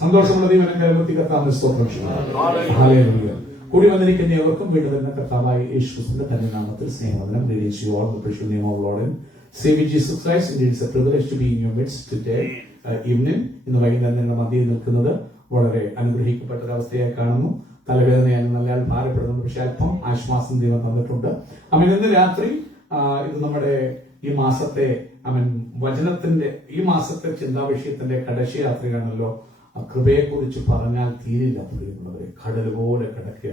സന്തോഷമുള്ള കൂടി വന്നിരിക്കുന്ന ഏവർക്കും വീണ്ടും വരുന്ന കർത്താവായ യേശുക്രിസ്തുവിന്റെ തന്നെ നാമത്തിൽ സ്നേഹവന്ദനം. Greetings to you all in the precious name of Lord and Savior Jesus Christ. Indeed, it's a privilege to be in your midst today evening. ഇന്ന് വൈകുന്നേരം നിങ്ങളുടെ മധ്യയിൽ നിൽക്കുന്നത് വളരെ അനുഗ്രഹിക്കപ്പെട്ട ഒരവസ്ഥയായി കാണുന്നു. തലവേദനയാണ് നല്ലയാൾ ഭാരപ്പെടുന്നത്, പക്ഷെ അല്പം ആശ്വാസം ദൈവം തന്നിട്ടുണ്ട്. ഇന്ന് രാത്രി ഇത് നമ്മുടെ ഈ മാസത്തെ വചനത്തിന്റെ ഈ മാസത്തെ ചിന്താവിഷയത്തിന്റെ കടശി യാത്രയാണല്ലോ. കൃപയെക്കുറിച്ച് പറഞ്ഞാൽ തീരില്ല പ്രിയമുള്ളവരെ. കടൽ പോലെ കിടക്കുക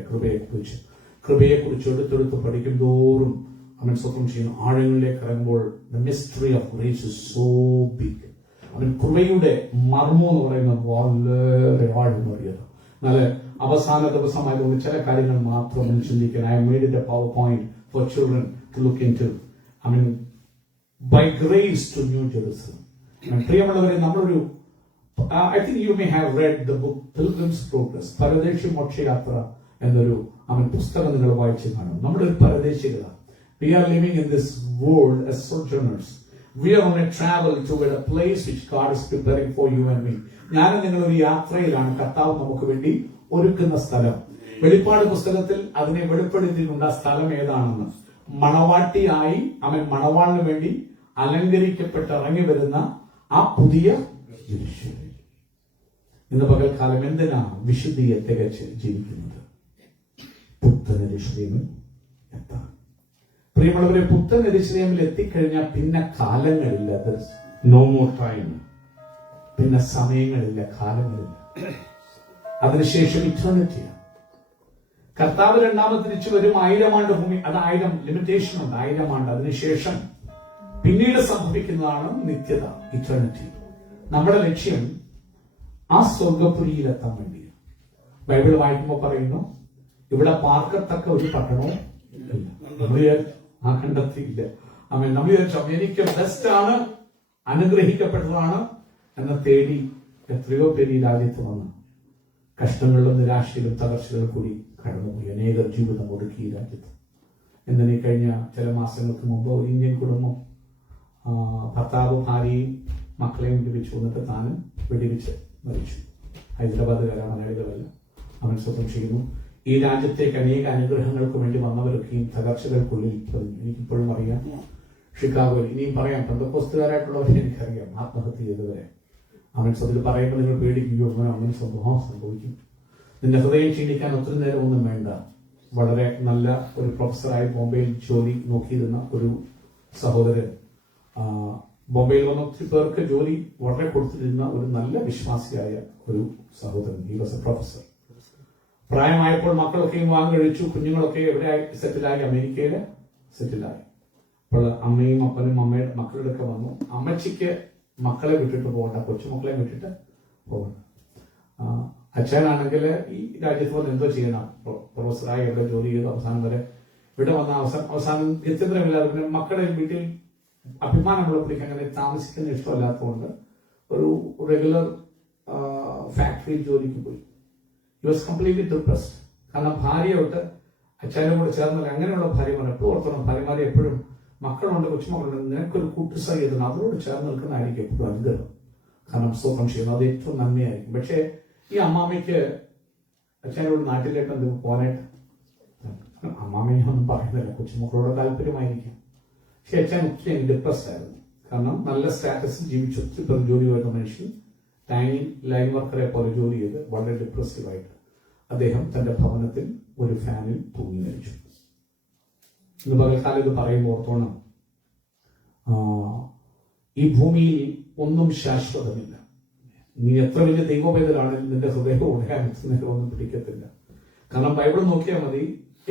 കൃപയെക്കുറിച്ച് എടുത്തെടുത്ത് പഠിക്കും തോറും സ്വന്തം ചെയ്യുന്നു. ആഴങ്ങളിലേക്ക് ഇറങ്ങുമ്പോൾ the mystery of grace is so big. കൃപയുടെ മർമ്മം എന്ന് പറയുന്നത് വളരെ ആഴമേറിയത്. എന്നാൽ അവസാന ദിവസമായതുകൊണ്ട് ചില കാര്യങ്ങൾ മാത്രം ചിന്തിക്കാൻ. I made it a power point for children to look into. By grace to new Jerusalem. പ്രിയമുള്ളവരെ, നമ്മളൊരു I think you may have read the book Pilgrim's Progress. പരദേശി മോക്ഷയാത്ര എന്നൊരു പുസ്തകം നിങ്ങൾ വായിച്ചു കാണും. നമ്മുടെ ഒരു പരദേശികളാണ്. We are living in this world as sojourners. We are on a travel toward a place which God is preparing for you and me. ഞാനും നിങ്ങളൊരു യാത്രയിലാണ്. കർത്താവ് നമുക്ക് വേണ്ടി ഒരുക്കുന്ന സ്ഥലം. വെളിപ്പാട് പുസ്തകത്തിൽ അതിനെ വെളിപ്പെടുത്തിയിട്ടുണ്ട്. ആ സ്ഥലം ഏതാണെന്ന്. മണവാട്ടിയായി മണവാളിന് വേണ്ടി അലങ്കരിക്കപ്പെട്ട് ഇറങ്ങി വരുന്ന ആ പുതിയ യെരൂശലേം. ഇന്ന് പകൽക്കാലം എന്തിനാ വിശുദ്ധിയെ തികച്ച് ജീവിക്കുന്നത്? പുത്തൻ യെരൂശലേമിൽ എത്താൻ. പ്രിയമുള്ളവരെ, പുത്തൻ യെരൂശലേമിൽ എത്തിക്കഴിഞ്ഞാൽ പിന്നെ കാലങ്ങളില്ല. No more time. പിന്നെ സമയങ്ങളില്ല, കാലങ്ങളില്ല. അതിനുശേഷം ഇറ്റേണിറ്റിയാണ്. കർത്താവ് രണ്ടാമത് തിരിച്ചു വരും. 1000 ആണ്ട് ഭൂമി, അത് 1000 ലിമിറ്റേഷൻ ഉണ്ട്. 1000 ആണ്ട്. അതിനുശേഷം പിന്നീട് സംഭവിക്കുന്നതാണ് നിത്യത, ഇറ്റേണിറ്റി. നമ്മുടെ ലക്ഷ്യം ആ സ്വർഗപുരിയിലെത്താൻ വേണ്ടിയാണ്. ബൈബിൾ വായിക്കുമ്പോൾ പറയുന്നു, ഇവിടെ പാർക്കത്തക്ക ഒരു പട്ടണവും ഇല്ല. ആ കണ്ടെത്തിയില്ല. നമ്മൾ വിചാരിച്ചു അമേരിക്ക ബെസ്റ്റ് ആണ്, അനുഗ്രഹിക്കപ്പെട്ടതാണ് എന്ന് തേടി എത്രയോ പേര് ഈ രാജ്യത്ത് വന്ന് കഷ്ടങ്ങളിലും നിരാശയിലും തകർച്ചകളും കൂടി കടന്നുപോയി. അനേകർ ജീവിതം ഒടുക്കി ഈ രാജ്യത്ത്. എന്തിനീ കഴിഞ്ഞ ചില മാസങ്ങൾക്ക് മുമ്പ് ഒരു ഇന്ത്യൻ കുടുംബം ഭർത്താവ് ഭാര്യയും മക്കളെയും വെടിവെച്ചു വന്നിട്ട് താനും വെടിവെച്ച് മരിച്ചു. ഹൈദരാബാദുകാരാണ്, മലയാളികളല്ല. അവൻ സ്വന്തം ചെയ്യുന്നു. ഈ രാജ്യത്തേക്ക് അനേക അനുഗ്രഹങ്ങൾക്ക് വേണ്ടി വന്നവരൊക്കെയും തകർച്ചകൾക്കുള്ളിൽ പറഞ്ഞു. എനിക്കിപ്പോഴും അറിയാം, ഷിക്കാഗോയിൽ ഇനിയും പറയാം, പെന്തക്കോസ്തുകാരായിട്ടുള്ളവരെ എനിക്കറിയാം ആത്മഹത്യ ചെയ്തവരെ. അവൻ സ്വത്തിൽ പറയുമ്പോൾ നിങ്ങൾ പേടിക്കുകയോ അവൻ സ്വന്തം സംഭവിക്കും. നിന്റെ ഹൃദയം ക്ഷീണിക്കാൻ ഒത്തിരി നേരം ഒന്നും വേണ്ട. വളരെ നല്ല ഒരു പ്രൊഫസറായി ബോംബെയിൽ ജോലി നോക്കിയിരുന്ന ഒരു സഹോദരൻ, ബോംബെയിൽ വന്ന ഒത്തിരി പേർക്ക് ജോലി വളരെ കൊടുത്തിരുന്ന ഒരു നല്ല വിശ്വാസിയായ ഒരു സഹോദരൻ. ഈ വാസ് എ പ്രൊഫസർ. പ്രായമായപ്പോൾ മക്കളൊക്കെയും വാങ്ങി കഴിച്ചു. കുഞ്ഞുങ്ങളൊക്കെ എവിടെ സെറ്റിലായി? അമേരിക്കയില് സെറ്റിലായി. അപ്പോൾ അമ്മയും അപ്പനും അമ്മയുടെ മക്കളുടെ ഒക്കെ വന്നു. അമ്മച്ചിക്ക് മക്കളെ വിട്ടിട്ട് പോകണ്ട, കൊച്ചുമക്കളെ വിട്ടിട്ട് പോകണ്ട. അച്ഛനാണെങ്കിൽ ഈ രാജ്യത്ത് വന്ന് എന്തോ ചെയ്യണം, പ്രൊഫസറായി എവിടെ ജോലി ചെയ്തു അവസാനം വരെ ഇവിടെ വന്ന അവസാനം ഗത്യന്തരമില്ലാതെ പിന്നെ മക്കളുടെ വീട്ടിൽ അഭിമാനമുള്ള പുള്ളിക്ക് അങ്ങനെ താമസിക്കുന്ന ഇഷ്ടമല്ലാത്തതുകൊണ്ട് ഒരു റെഗുലർ ഫാക്ടറിയിൽ ജോലിക്ക് പോയി. He was completely depressed. കാരണം ഭാര്യയോട്ട് അച്ഛനും കൂടെ ചേർന്നല്ല. അങ്ങനെയുള്ള ഭാര്യമാർ എപ്പോഴും ഓർത്തോണം, ഭാര്യമാരെ എപ്പോഴും മക്കളുണ്ട്, കൊച്ചുമക്കളുണ്ട്, നിനക്കൊരു കൂട്ടുസായി എഴുതണം, അവരോട് ചേർന്ന് നിൽക്കുന്നതായിരിക്കും എപ്പോഴും അനുഗ്രഹം. കാരണം സ്വന്തം ചെയ്യുന്നത് അത് ഏറ്റവും നന്മയായിരിക്കും. പക്ഷേ ഈ അമ്മാമ്മയ്ക്ക് അച്ഛനോട് നാട്ടിലേക്ക് എന്ത് പോകാനായിട്ട്, അമ്മാമ്മയെ ഒന്നും പറയുന്നില്ല, കൊച്ചുമക്കളോട് താല്പര്യമായിരിക്കും. പക്ഷെ അച്ഛൻ ഒത്തിരി ഡിപ്രസ്ഡ് ആയിരുന്നു. കാരണം നല്ല സ്റ്റാറ്റസിൽ ജീവിച്ച് ഒത്തിരി പേർ ജോലി വരുന്ന മനുഷ്യൻ ലൈൻ വർക്കറെ പോലെ ജോലി ചെയ്ത് വളരെ ഡിപ്രസീവായിട്ട് അദ്ദേഹം തന്റെ ഭവനത്തിൽ ഒരു ഫാനിൽ തൂങ്ങി മരിച്ചു. ഇന്ന് പകൽക്കാലം ഇത് പറയുമ്പോൾ ഓർത്തോണം, ഈ ഭൂമിയിൽ ഒന്നും ശാശ്വതമില്ല. നീ എത്ര വലിയ ദൈവവേദനാണെങ്കിലും നിന്റെ ഹൃദയം ഉടയാൻ ഒന്നും പിടിക്കത്തില്ല. കാരണം ബൈബിൾ നോക്കിയാൽ മതി,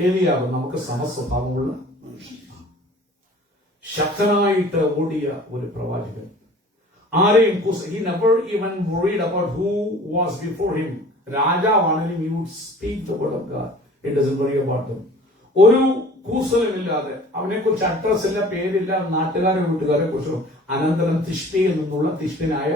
ഏലിയാവ് നമുക്ക് സമസ്വഭാവമുള്ള ശക്തനായിട്ട് ഓടിയ ഒരു പ്രവാചകൻ. ആരെയും he never even worried about who was before him. രാജാവാണെങ്കിലും he would speak the word of God. He doesn't worry about them. ഒരു കൂസലുമില്ലാതെ, അവനെ കുറിച്ച് അഡ്രസ് ഇല്ല, പേരില്ല, നാട്ടുകാരെ വീട്ടുകാരെ കുറിച്ചും. അനന്തരം തിഷ്ടിയിൽ നിന്നുള്ള തിഷ്ടിനായ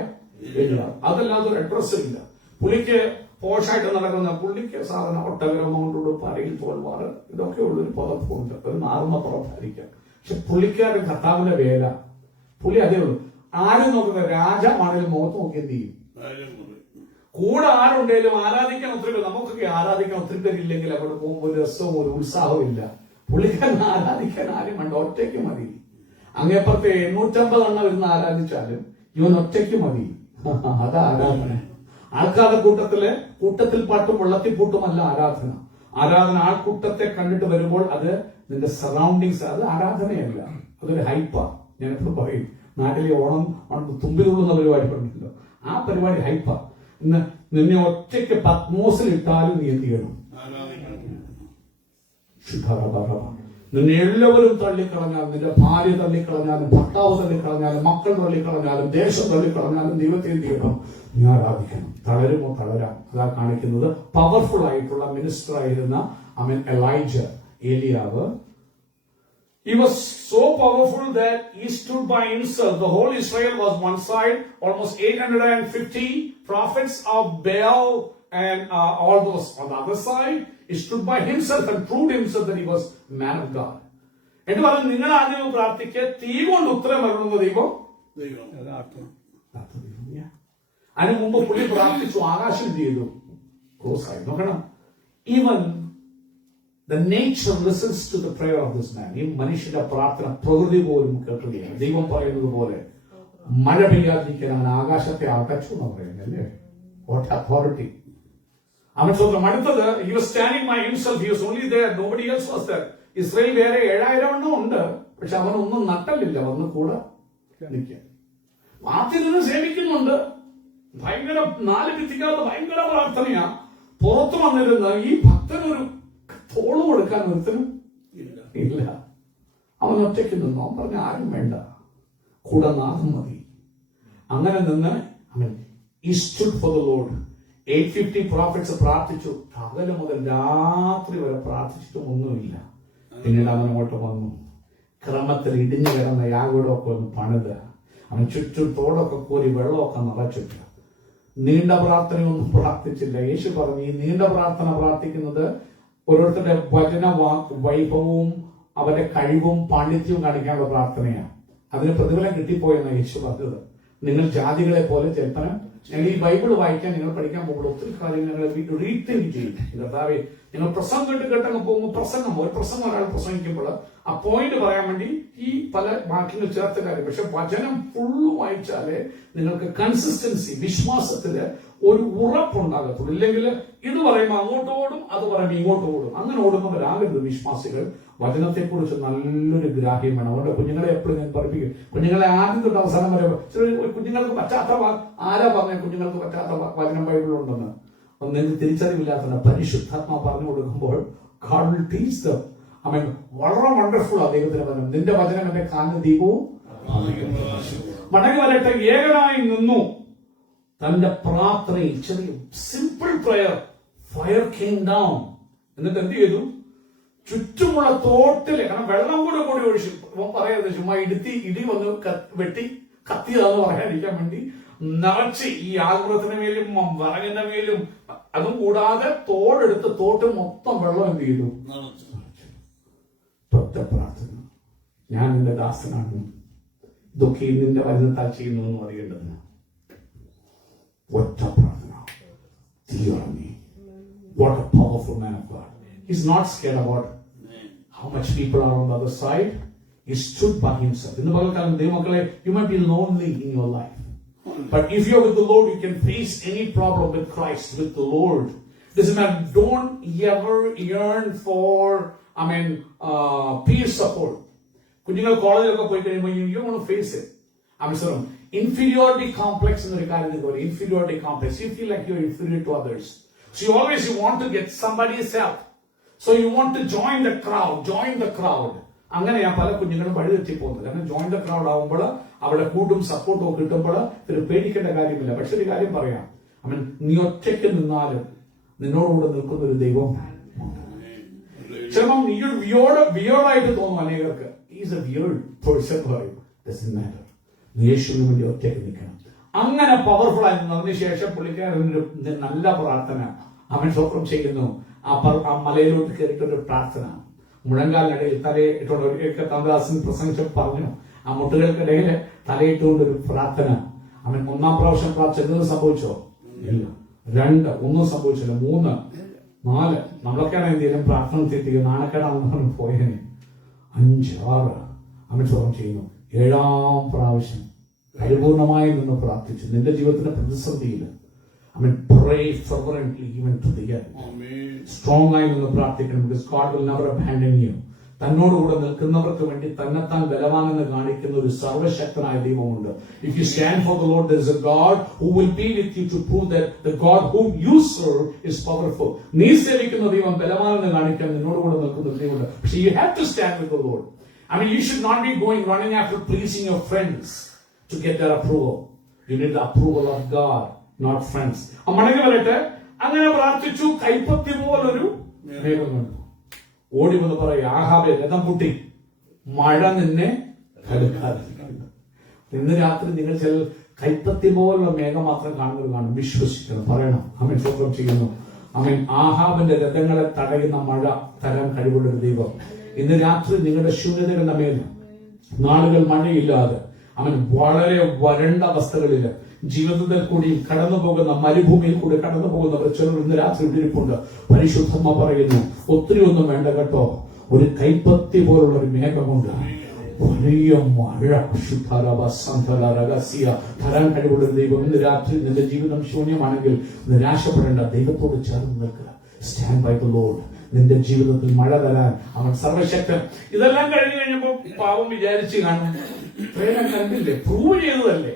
ഏലിയാവ്. അതല്ലാതെ ഒരു അഡ്രസ്സും ഇല്ല. പുള്ളിക്ക് പോഷായിട്ട് നടക്കുന്ന പുള്ളിക്ക് സാധനം ഒട്ടകരം കൊണ്ടുള്ള പറയിൽ തോൽവാറ് ഇതൊക്കെ ഉള്ളൊരു പുറപ്പുണ്ട്, ഒരു നാർന്ന പുറപ്പായിരിക്കാം. പക്ഷെ പുള്ളിക്കാരൻ കർത്താവിന്റെ വേല പുള്ളി അതേ ഉള്ളൂ. ആരും നോക്കുന്നത് രാജാവാണെങ്കിലും മുഖത്ത് നോക്കി എന്ത് ചെയ്യും? കൂടെ ആരുണ്ടെങ്കിലും ആരാധിക്കാൻ ഒത്തിരി പേര്, നമുക്കൊക്കെ ആരാധിക്കാൻ ഒത്തിരി പേരില്ലെങ്കിൽ അവിടെ പോകുമ്പോൾ ഒരു രസവും ഒരു ഉത്സാഹവും ഇല്ല. പുള്ളിക്കാരൻ ആരാധിക്കാൻ ആരും വേണ്ട, ഒറ്റയ്ക്ക് മതി. അങ്ങേപ്പുറത്തെ 850 എണ്ണം ഇരുന്ന് ആരാധിച്ചാലും ഇവൻ ഒറ്റയ്ക്ക് മതി. അതാ ആരാധന. ആൾക്കാരുടെ കൂട്ടത്തിൽ പാട്ടും വെള്ളത്തിപ്പൂട്ടുമല്ല ആരാധന. ആരാധന ആൾക്കൂട്ടത്തെ കണ്ടിട്ട് വരുമ്പോൾ അത് നിന്റെ സറൗണ്ടിങ്സ്, അത് ആരാധനയല്ല, അതൊരു ഹൈപ്പാ. ഞാൻ എപ്പോഴും പറയും, നാട്ടിലെ ഓണം തുമ്പി തുള്ളുന്ന പരിപാടി ഉണ്ടല്ലോ, ആ പരിപാടി ഹൈപ്പാ. ഇന്ന് നിന്നെ ഒറ്റയ്ക്ക് പത്മോസിൽ ഇട്ടാലും നീ എന്ത് ചെയ്യണം? നിന്നെ എല്ലാവരും തള്ളിക്കളഞ്ഞാലും, നിന്റെ ഭാര്യ തള്ളിക്കളഞ്ഞാലും, ഭർത്താവ് തള്ളിക്കളഞ്ഞാലും, മക്കൾ തള്ളിക്കളഞ്ഞാലും, ദേശം തള്ളിക്കളഞ്ഞാലും ദൈവത്തെ എന്ത് ചെയ്യണം? നീ ആരാധിക്കണം. തളരുമോ? തളരാം. അതാ കാണിക്കുന്നത്. പവർഫുൾ ആയിട്ടുള്ള മിനിസ്റ്റർ ആയിരുന്ന എലൈജ, ഏലിയാവ്, he was so powerful that he stood by himself. The whole Israel was one side, almost 850 prophets of Baal and all those on the other side. He stood by himself and proved himself that he was a man of God. എന്ന് പറഞ്ഞാൽ നിങ്ങൾ ആദ്യം പ്രാർത്ഥിക്കുക, തീ കൊണ്ട് ഉത്തരം വരുന്ന ദൈവം. അതിനു മുമ്പ് പുള്ളി പ്രാർത്ഥിച്ചു, ആകാശം ചെയ്തു, ക്ലോസ് ആയി. നോക്കണം, even the nature listens to the prayer of this man. ഈ മനുഷ്യന്റെ പ്രാർത്ഥന പ്രകൃതി പോലും കേൾക്കുകയാണ്. ദൈവം പറയുന്നത് പോലെ മഴ പെയ്യാതിരിക്കാൻ അവൻ ആകാശത്തെ അടച്ചു എന്ന് പറയുന്നത് അല്ലേ? What authority. അവൻ സ്വന്തം അടുത്തത്, he was standing by himself, he was only there, nobody else was there. Israel വേറെ 7000 എണ്ണം ഉണ്ട്, പക്ഷെ അവനൊന്നും നട്ടലില്ല, വന്ന് കൂടെ നിൽക്കുക. ആദ്യം നിന്ന് സേവിക്കുന്നുണ്ട്, ഭയങ്കര 4 ഭിത്തിക്കാത്ത ഭയങ്കര പ്രാർത്ഥനയാ. പുറത്തു വന്നിരുന്ന ഈ ഭക്തനൊരു തോളു കൊടുക്കാൻ ഒരുത്തനും ഇല്ല. അവൻ ഒറ്റയ്ക്ക് നിന്നു. അവൻ പറഞ്ഞ ആരും വേണ്ട, കൂടെ നാഥം മതി. അങ്ങനെ നിന്ന് he stood for the Lord. 850 prophets പ്രാർത്ഥിച്ചു. പകല് മുതൽ രാത്രി വരെ പ്രാർത്ഥിച്ചിട്ടും ഒന്നുമില്ല. പിന്നീട് അവൻ അങ്ങോട്ട് വന്നു. ക്രമത്തിൽ ഇടിഞ്ഞു കിടന്ന യാഗോടൊക്കെ ഒന്ന് പണിത് അവൻ ചുറ്റും തോടൊക്കെ കോരി വെള്ളമൊക്കെ നിറച്ചിട്ട് നീണ്ട പ്രാർത്ഥനയൊന്നും പ്രാർത്ഥിച്ചില്ല. യേശു പറഞ്ഞു, ഈ നീണ്ട പ്രാർത്ഥന പ്രാർത്ഥിക്കുന്നത് ഓരോരുത്തരുടെ വചന വൈഭവവും അവരുടെ കഴിവും പാണ്ഡിത്യവും കാണിക്കാനുള്ള പ്രാർത്ഥനയാണ്. അതിന് പ്രതിഫലം കിട്ടിപ്പോയെന്ന യേശു പറഞ്ഞത്. നിങ്ങൾ ജാതികളെ പോലെ ചെലപ്പനം. ഞങ്ങൾ ഈ ബൈബിൾ വായിക്കാൻ, നിങ്ങൾ പഠിക്കാൻ പോകുമ്പോൾ ഒത്തിരി കാര്യങ്ങൾ ഞങ്ങൾ റീതിങ്ക് ചെയ്യും. കർത്താവേ, നിങ്ങൾ പ്രസംഗം കേട്ടങ്ങ് പോകുമ്പോൾ ഒരു പ്രസംഗം ഒരാൾ പ്രസംഗിക്കുമ്പോൾ ആ പോയിന്റ് പറയാൻ വേണ്ടി ഈ പല വാക്യങ്ങൾ ചേർത്ത കാര്യം. പക്ഷെ വചനം ഫുള്ള് വായിച്ചാലേ നിങ്ങൾക്ക് കൺസിസ്റ്റൻസി, വിശ്വാസത്തില് ഒരു ഉറപ്പുണ്ടാകത്തുള്ളൂ. ഇല്ലെങ്കിൽ ഇത് പറയുമ്പോൾ അങ്ങോട്ട് ഓടും, അത് പറയുമ്പോൾ ഇങ്ങോട്ട് ഓടും. അങ്ങനെ ഓടുന്നവരാകരുത് വിശ്വാസികൾ. വചനത്തെ കുറിച്ച് നല്ലൊരു ഗ്രാഹ്യം വേണം. അവരുടെ കുഞ്ഞുങ്ങളെ എപ്പോഴും ഞാൻ പഠിപ്പിക്കും. കുഞ്ഞുങ്ങളെ ആദ്യം തൊട്ട് അവസാനം വരെ കുഞ്ഞുങ്ങൾക്ക് പറ്റാത്ത ആരാ പറഞ്ഞ കുഞ്ഞുങ്ങൾക്ക് പറ്റാത്ത വചനം ബൈബിളുണ്ടെന്ന് നിങ്ങൾക്ക് തിരിച്ചറിവില്ലാത്ത പരിശുദ്ധാത്മാ പറഞ്ഞു കൊടുക്കുമ്പോൾ God will teach them. വളരെ വണ്ടർഫുൾ ആ ദൈവത്തിന്റെ വചനം. നിന്റെ വചനം എന്റെ കാലിന് ദീപവും. മടങ്ങി വരട്ടെ, ഏകനായി നിന്നു തന്റെ പ്രാർത്ഥനയിൽ. ചെറിയ simple prayer. Fire came down. എന്നിട്ട് എന്ത് ചെയ്തു? ചുറ്റുമുള്ള തോട്ടില്, കാരണം വെള്ളം കൂടി ഒഴിച്ചു. പറയരുത്, ചുമ്മാ ഇടി വന്ന് വെട്ടി കത്തിയതാന്ന് പറയാതിരിക്കാൻ വേണ്ടി നിറച്ച് ഈ ആകുലത്തിന് മേലും വിറകിന്റെ മേലും, അതും കൂടാതെ തോടെടുത്ത് തോട്ട് മൊത്തം വെള്ളം എന്ത് ചെയ്തു? പ്രാർത്ഥന. ഞാൻ നിന്റെ ദാസനാണ്, ഇതൊക്കെ നിന്റെ വചനത്താൽ ചെയ്യുന്നു എന്ന് അറിയേണ്ടതിന് ഒറ്റ പ്രാർത്ഥന. തീർന്നി. What a powerful man of God. He's not scared about how much people are on the other side. He stood by himself. In the Bible, you might be lonely in your life. But if you're with the Lord, you can face any problem with Christ, with the Lord. Doesn't matter. Don't ever yearn for, peer support. കുഞ്ഞുങ്ങൾ കോളേജിലൊക്കെ പോയി കഴിയുമ്പോൾ you want to face it. Inferiority complex in the regard of the word. Inferiority complex. You feel like you're inferior to others. So you always want to get somebody's help. So you want to join the crowd. അങ്ങനെയാ പല കുഞ്ഞുങ്ങളും വഴിതെറ്റി പോകുന്നത്. കാരണം join the crowd ആവുമ്പോൾ അവിടെ കൂട്ടും സപ്പോർട്ടും ഒക്കെ കിട്ടുമ്പോൾ ഇതിൽ പേടിക്കേണ്ട കാര്യമില്ല. പക്ഷെ ഒരു കാര്യം പറയാം, നീ ഒറ്റയ്ക്ക് നിന്നാലും നിന്നോടുകൂടെ നിൽക്കുന്ന ഒരു ദൈവം. ചിലപ്പം നീ വിയോർഡായിട്ട് തോന്നും അനേകർക്ക്. ഈസ് എ വിയേർഡ് പേഴ്സൺ പറയും. Doesn't matter. നീ യേശുവിന് വേണ്ടി ഒറ്റയ്ക്ക് നിൽക്കണം. അങ്ങനെ പവർഫുൾ ആയി നിന്നതിന് ശേഷം പുള്ളിക്കാരനൊരു നല്ല പ്രാർത്ഥന അവൻ സ്വപ്നം ചെയ്യുന്നു. ആ മലയിലോട്ട് കയറിയിട്ടൊരു പ്രാർത്ഥന, മുഴങ്കാലിനിടയിൽ തലയിട്ടുള്ള ഒരിക്കൽ തന്ത്രദാസൻ പ്രസംഗിച്ച് പറഞ്ഞു, ആ മുട്ടുകൾക്കിടയിൽ തലയിട്ടുകൊണ്ടൊരു പ്രാർത്ഥന. അവൻ 1-ാം പ്രാവശ്യം പ്രാർത്ഥിച്ചത് സംഭവിച്ചോ? ഇല്ല. 2 ഒന്നും സംഭവിച്ചില്ല. 3, 4 നമ്മളൊക്കെയാണ് എന്തെങ്കിലും പ്രാർത്ഥന തെറ്റിക്കുക, നാണക്കേടാണെന്ന് പറഞ്ഞ് പോയതിന്. 5, 6 അവൻ സ്വയം ചെയ്യുന്നു. 7-ാം പ്രാവശ്യം പരിപൂർണമായി നിന്ന് പ്രാർത്ഥിച്ചു. നിന്റെ ജീവിതത്തിന്റെ പ്രതിസന്ധിയിൽ അവൻ pray fervently even to the end. Strong ആയി നിന്ന് പ്രാർത്ഥിക്കണം. because God will never abandon you. തന്നോടുകൂടെ നിൽക്കുന്നവർക്ക് വേണ്ടി തന്നെത്താൻ ബലവാനെന്ന് കാണിക്കുന്ന ഒരു സർവശക്തനായ ദൈവമുണ്ട്. If you stand for the Lord, there is a God who will be with you to prove that the God whom you serve is powerful. നീ സേവിക്കുന്ന ദൈവം ബലവാനെന്ന് കാണിക്കാൻ നിന്നോടുകൂടെ നിൽക്കുന്ന ദൈവമുണ്ട്. പക്ഷേ you have to stand with the Lord. I mean, you should not be running after pleasing your friends to get their approval. You need the approval of God, not friends. മടങ്ങി വരട്ടെ. അങ്ങനെ പ്രാർത്ഥിച്ചു. കൈപ്പത്തി പോലൊരു മേഘം കണ്ടു. ഓടി വന്ന് പറയും, ആഹാബേ രഥം പൊട്ടി, മഴ നിന്നെ തടുക്കാതിരിക്കുന്നു. ഇന്ന് രാത്രി നിങ്ങൾ ചില കൈപ്പത്തി പോലുള്ള മേഘം മാത്രം കാണും. വിശ്വസിക്കണം, പറയണം. അവൻ സ്വപ്നം ചെയ്യുന്നു. അവൻ ആഹാബിന്റെ രഥങ്ങളെ തടയുന്ന മഴ തരാൻ കഴിവുള്ള ഒരു ദൈവം. ഇന്ന് രാത്രി നിങ്ങളുടെ ശൂന്യതകളുടെ മേൽ നാളുകൾ മഴയില്ലാതെ അവൻ വളരെ വരണ്ട അവസ്ഥകളില് ജീവിതത്തിൽ കൂടി കടന്നു പോകുന്ന, മരുഭൂമിയിൽ കൂടി കടന്നു പോകുന്നവർ ചിലർ ഇന്ന് രാത്രി ഇരിപ്പുണ്ട്. പരിശുദ്ധമ്മ പറയുന്നു, ഒത്തിരി ഒന്നും വേണ്ട കേട്ടോ, ഒരു കൈപ്പത്തി പോലുള്ള ഒരു മേഘമുണ്ട്, വലിയ മഴ തരാൻ കഴിവുള്ള ഒരു ദൈവം. ഇന്ന് രാത്രി നിന്റെ ജീവിതം ശൂന്യമാണെങ്കിൽ നിരാശപ്പെടേണ്ട, ദൈവത്തോട് ചേർന്ന് നിൽക്കുക. Stand by the Lord. നിന്റെ ജീവിതത്തിൽ മഴ തരാൻ അവൻ സർവശക്തൻ. ഇതെല്ലാം കഴിഞ്ഞു കഴിഞ്ഞപ്പോ പാവം വിചാരിച്ച് കാണും, ഇത്രയും കണ്ടില്ലേ, പ്രൂവ് ചെയ്തതല്ലേ,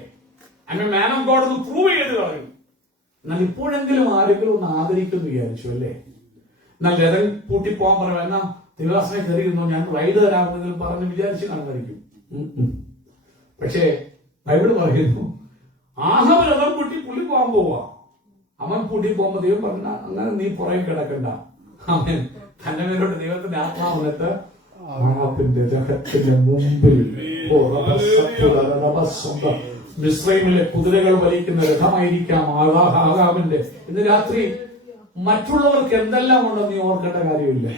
അങ്ങനെ മാൻ ഓഫ് ഗോഡ് ഒന്ന് പ്രൂവ് ചെയ്ത് കളയും. എന്നാൽ ഇപ്പോഴെങ്കിലും ആരെങ്കിലും ഒന്ന് ആദരിക്കുന്നു വിചാരിച്ചു അല്ലേ. എന്നാൽ രഥം പൂട്ടിപ്പോകാൻ പറയാം, എന്നാ ദിവസമേ കയറിയിരുന്നു, ഞാൻ റൈഡ് തരാമെന്നെങ്കിലും പറഞ്ഞ് വിചാരിച്ച് കാണുമായിരിക്കും. പക്ഷേ ബൈബിള് പറയുന്നു, ആഹാബ് രഥം പൂട്ടി പുള്ളി പോകാൻ പോവാ. അവൻ പൂട്ടി പോകുമ്പോ ദൈവം പറഞ്ഞ, അങ്ങനെ നീ പുറകെ കിടക്കണ്ട. അവൻ തന്റെ മേലോട്ട് ദൈവത്തിന്റെ ആത്മാവ് വന്നിട്ട് ആഹാബിന്റെ രഥത്തിന്റെ മുമ്പിൽ മിസ്രൈമിലെ കുതിരകൾ വലിക്കുന്ന രഥമായിരിക്കാം ആഹാബിന്റെ. ഇന്ന് രാത്രി മറ്റുള്ളവർക്ക് എന്തെല്ലാം ഉണ്ടോ നീ ഓർക്കേണ്ട കാര്യമില്ല.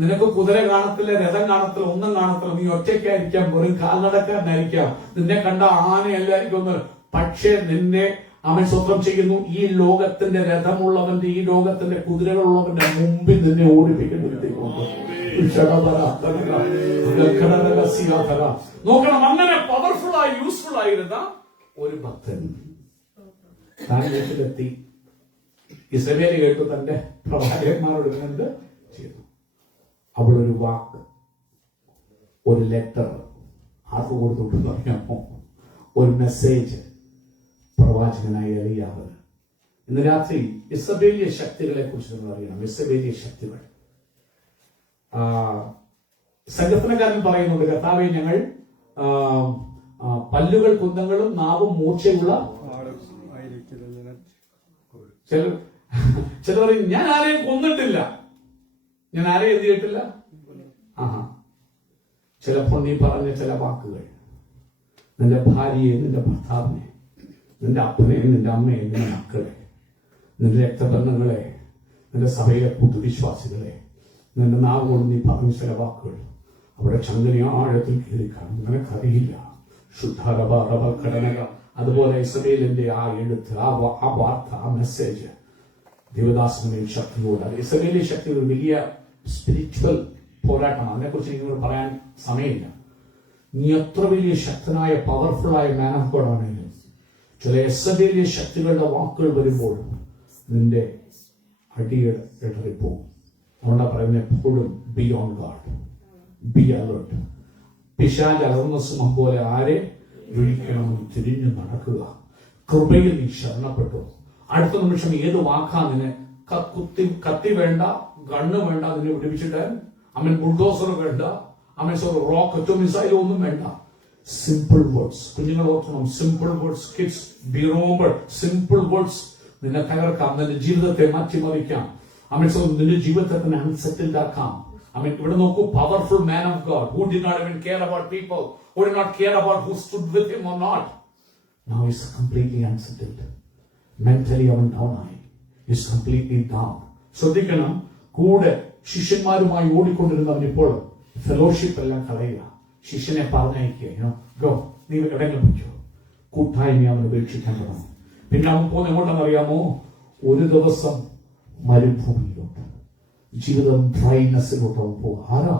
നിനക്ക് കുതിര കാണത്തില്ല, രഥം കാണത്തില്ല, ഒന്നും കാണത്തില്ല. നീ ഒറ്റയ്ക്കായിരിക്കാം, വെറും കാൽനടക്കാരനായിരിക്കാം, നിന്നെ കണ്ട ആനയല്ലായിരിക്കും. പക്ഷേ നിന്നെ അവൻ സ്വന്തം ചെയ്യുന്നു. ഈ ലോകത്തിന്റെ രഥമുള്ളവന്റെ, ഈ ലോകത്തിന്റെ കുതിരകളുള്ളവന്റെ മുമ്പിൽ നിന്നെ ഓടിപ്പിക്കുന്നു. നോക്കണം, അങ്ങനെ പവർഫുൾ ആയി യൂസ്ഫുൾ ആയിരുന്ന ഒരു ഭക്തൻ താൻ വീട്ടിലെത്തി. ഇസ്രായേൽ കേട്ടു, തന്റെ പ്രവാചകന്മാരോട് എന്ത് ചെയ്തു. അവിടെ ഒരു വാക്ക്, ഒരു ലെറ്റർ ആർക്ക് കൊടുത്തു പറയാമോ? ഒരു മെസ്സേജ് പ്രവാചകനായ എലിയാവ്. ഇന്ന് രാത്രി ഇസബേലിയ ശക്തികളെ കുറിച്ച് നിങ്ങൾ അറിയണം. ഇസബേലിയ ശക്തികൾ, സംഘടനക്കാരൻ പറയുന്നുണ്ട്, കർത്താവേ ഞങ്ങൾ പല്ലുകൾ കുന്തങ്ങളും നാവും മൂർച്ചയുള്ള. ചില പറയും, ഞാൻ ആരെയും കൊന്നിട്ടില്ല, ഞാൻ ആരെയും എന്ത് ചെയ്തിട്ടില്ല. ചിലപ്പോൾ നീ പറഞ്ഞ ചില വാക്കുകൾ നിന്റെ ഭാര്യയെ, നിന്റെ ഭർത്താവിനെ, നിന്റെ അപ്പനെ, നിന്റെ അമ്മയെ, നിന്റെ മക്കളെ, നിന്റെ രക്തബന്ധങ്ങളെ, നിന്റെ സഭയിലെ പുതുവിശ്വാസികളെ, നിന്റെ നാവുകൊണ്ട് നീ പറഞ്ഞ ചില വാക്കുകൾ അവിടെ ചങ്ങന ആഴത്തിൽ കയറി കാണും. നിനക്കറിയില്ല. ഘടനക അതുപോലെ ഇസ്രായേലിന്റെ ആ എഴുത്ത്, ആ വാർത്ത, ആ മെസ്സേജ് ദേവദാസന്റെ ശക്തിയോട്. ഇസ്രായേലി ശക്തി ഒരു വലിയ സ്പിരിച്വൽ പോരാട്ടമാണ്. അതിനെക്കുറിച്ച് നിങ്ങളോട് പറയാൻ സമയമില്ല. നീ എത്ര വലിയ ശക്തനായ പവർഫുൾ ആയ മാൻ ഓഫ് ഗോഡ് ആണെങ്കിലും ചില ഇസ്രായേലി ശക്തികളുടെ വാക്കുകൾ വരുമ്പോൾ നിന്റെ അടിയിടറിപ്പോകും. അതുകൊണ്ടാ പറയുന്നത്, എപ്പോഴും B on guard, B alert. പിശാച് അലർന്ന സിംഹം പോലെ ആരെ വിളിക്കണമെന്ന് തിരിഞ്ഞു നടക്കുക. കൃപയിൽ നീ ശരണപ്പെട്ടു. അടുത്ത നിമിഷം ഏത് വാക്കാ നിന്നെ കത്തി വേണ്ട, ഗണ്ണ് വേണ്ട, നിന്നെ വിടുവിച്ചിട്ട് അവൻ ബുൾഡോസർ വേണ്ട, അവൻ റോക്കറ്റോ മിസൈലോ ഒന്നും വേണ്ട. Simple words. കുഞ്ഞുങ്ങൾ ഓർക്കണം, simple words. Kids B remember, simple words നിന്നെ തകർക്കാം, നിന്റെ ജീവിതത്തെ മാറ്റിമറിക്കാം. നിന്റെ ജീവിതത്തെ തന്നെ അൺസെറ്റിൽഡ് ആക്കാം. ഇവിടെ നോക്കൂ, powerful man of God who did not even care about people, who did not care about who stood with him or not. Now he's completely unsettled. Mentally അവൻ down ആയി. He's completely down. ശ്രദ്ധിക്കണം, കൂടെ ശിഷ്യന്മാരുമായി ഓടിക്കൊണ്ടിരുന്നവൻ ഇപ്പോൾ fellowship എല്ലാം കളയുക. ശിഷ്യനെ പറഞ്ഞയക്കുക, go, നീ എവിടെയെങ്കിലും വയ്ക്കോ. കൂട്ടായ്മ അവൻ ഉപേക്ഷിക്കാൻ തുടങ്ങും. പിന്നെ അവൻ പോകുന്ന എങ്ങോട്ടാണെന്നറിയാമോ? ഒരു ദിവസം മരുഭൂമിയിലോട്ട്, ജീവിതം ഡ്രൈനെസ്സിലോട്ട് അവൻ പോകും. ആരാ?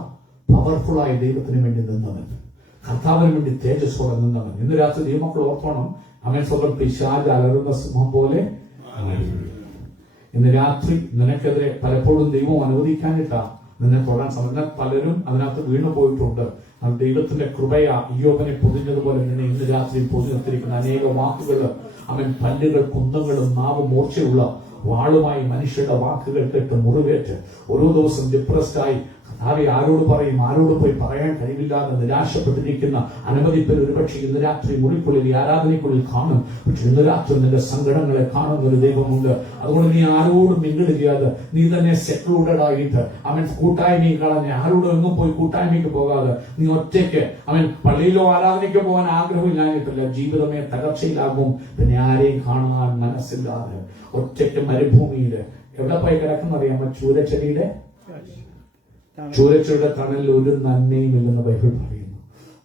പവർഫുള്ളായ ദൈവത്തിന് വേണ്ടി നിന്നവൻ, കർത്താവിന് വേണ്ടി തേജസ്സോടെ നിന്നവൻ. ഇന്ന് രാത്രി ദൈവമക്കൾ ഓർക്കണം, അവൻ സ്വന്തം പിശാച് അലറുന്ന സിംഹം പോലെ. ഇന്ന് രാത്രി നിനക്കെതിരെ പലപ്പോഴും ദൈവം അനുവദിക്കാനിട്ടാ നിന്നെ തൊടാൻ സമയം. പലരും അതിനകത്ത് വീണു പോയിട്ടുണ്ട്. ദൈവത്തിന്റെ കൃപയാ ഇയ്യോബിനെ പൊതിഞ്ഞതുപോലെ നിന്നെ ഇന്ന് രാത്രി പൊതിഞ്ഞിരിക്കുന്ന അനേക വാക്കുകൾ, അവൻ പല്ലുകൾ കുന്തങ്ങളും നാവ് മൂർച്ചയുള്ള വാളുമായി മനുഷ്യരുടെ വാക്കുകൾ കേട്ട് മുറിവേറ്റ് ഓരോ ദിവസം ഡിപ്രസ്ഡായി കർത്താവേ ആരോട് പറയും, ആരോട് പോയി പറയാൻ കഴിവില്ലാതെ നിരാശപ്പെട്ടിരിക്കുന്ന അനവധി പേർ ഒരുപക്ഷെ ഇന്ന് രാത്രി മുറിക്കുള്ളിൽ ഈ ആരാധനയ്ക്കുള്ളിൽ കാണും. പക്ഷെ ഇന്ന് രാത്രി നിന്റെ സങ്കടങ്ങളെ കാണുന്ന ഒരു ദൈവമുണ്ട്. അതുകൊണ്ട് നീ ആരോടും മിങ്കിടില്ലാതെ, നീ തന്നെ സെക്ലൂഡഡ് ആയിട്ട് അവൻ കൂട്ടായ്മയിൽ കളഞ്ഞ് ആരോടും എങ്ങും പോയി കൂട്ടായ്മയ്ക്ക് പോകാതെ നീ ഒറ്റയ്ക്ക്, അവൻ പള്ളിയിലോ ആരാധനയ്ക്ക് പോകാൻ ആഗ്രഹമില്ലാഞ്ഞിട്ടില്ല, ജീവിതമേ തകർച്ചയിലാകും. പിന്നെ ആരെയും കാണാൻ മനസ്സില്ലാതെ ഒറ്റയ്ക്ക് മരുഭൂമിയില് എവിടെ പോയി കിടക്കുന്നറിയാമോ? ചൂരച്ചയുടെ തണലിൽ ഒരു നന്മയും ഇല്ലെന്ന് ബൈബിൾ പറയുന്നു.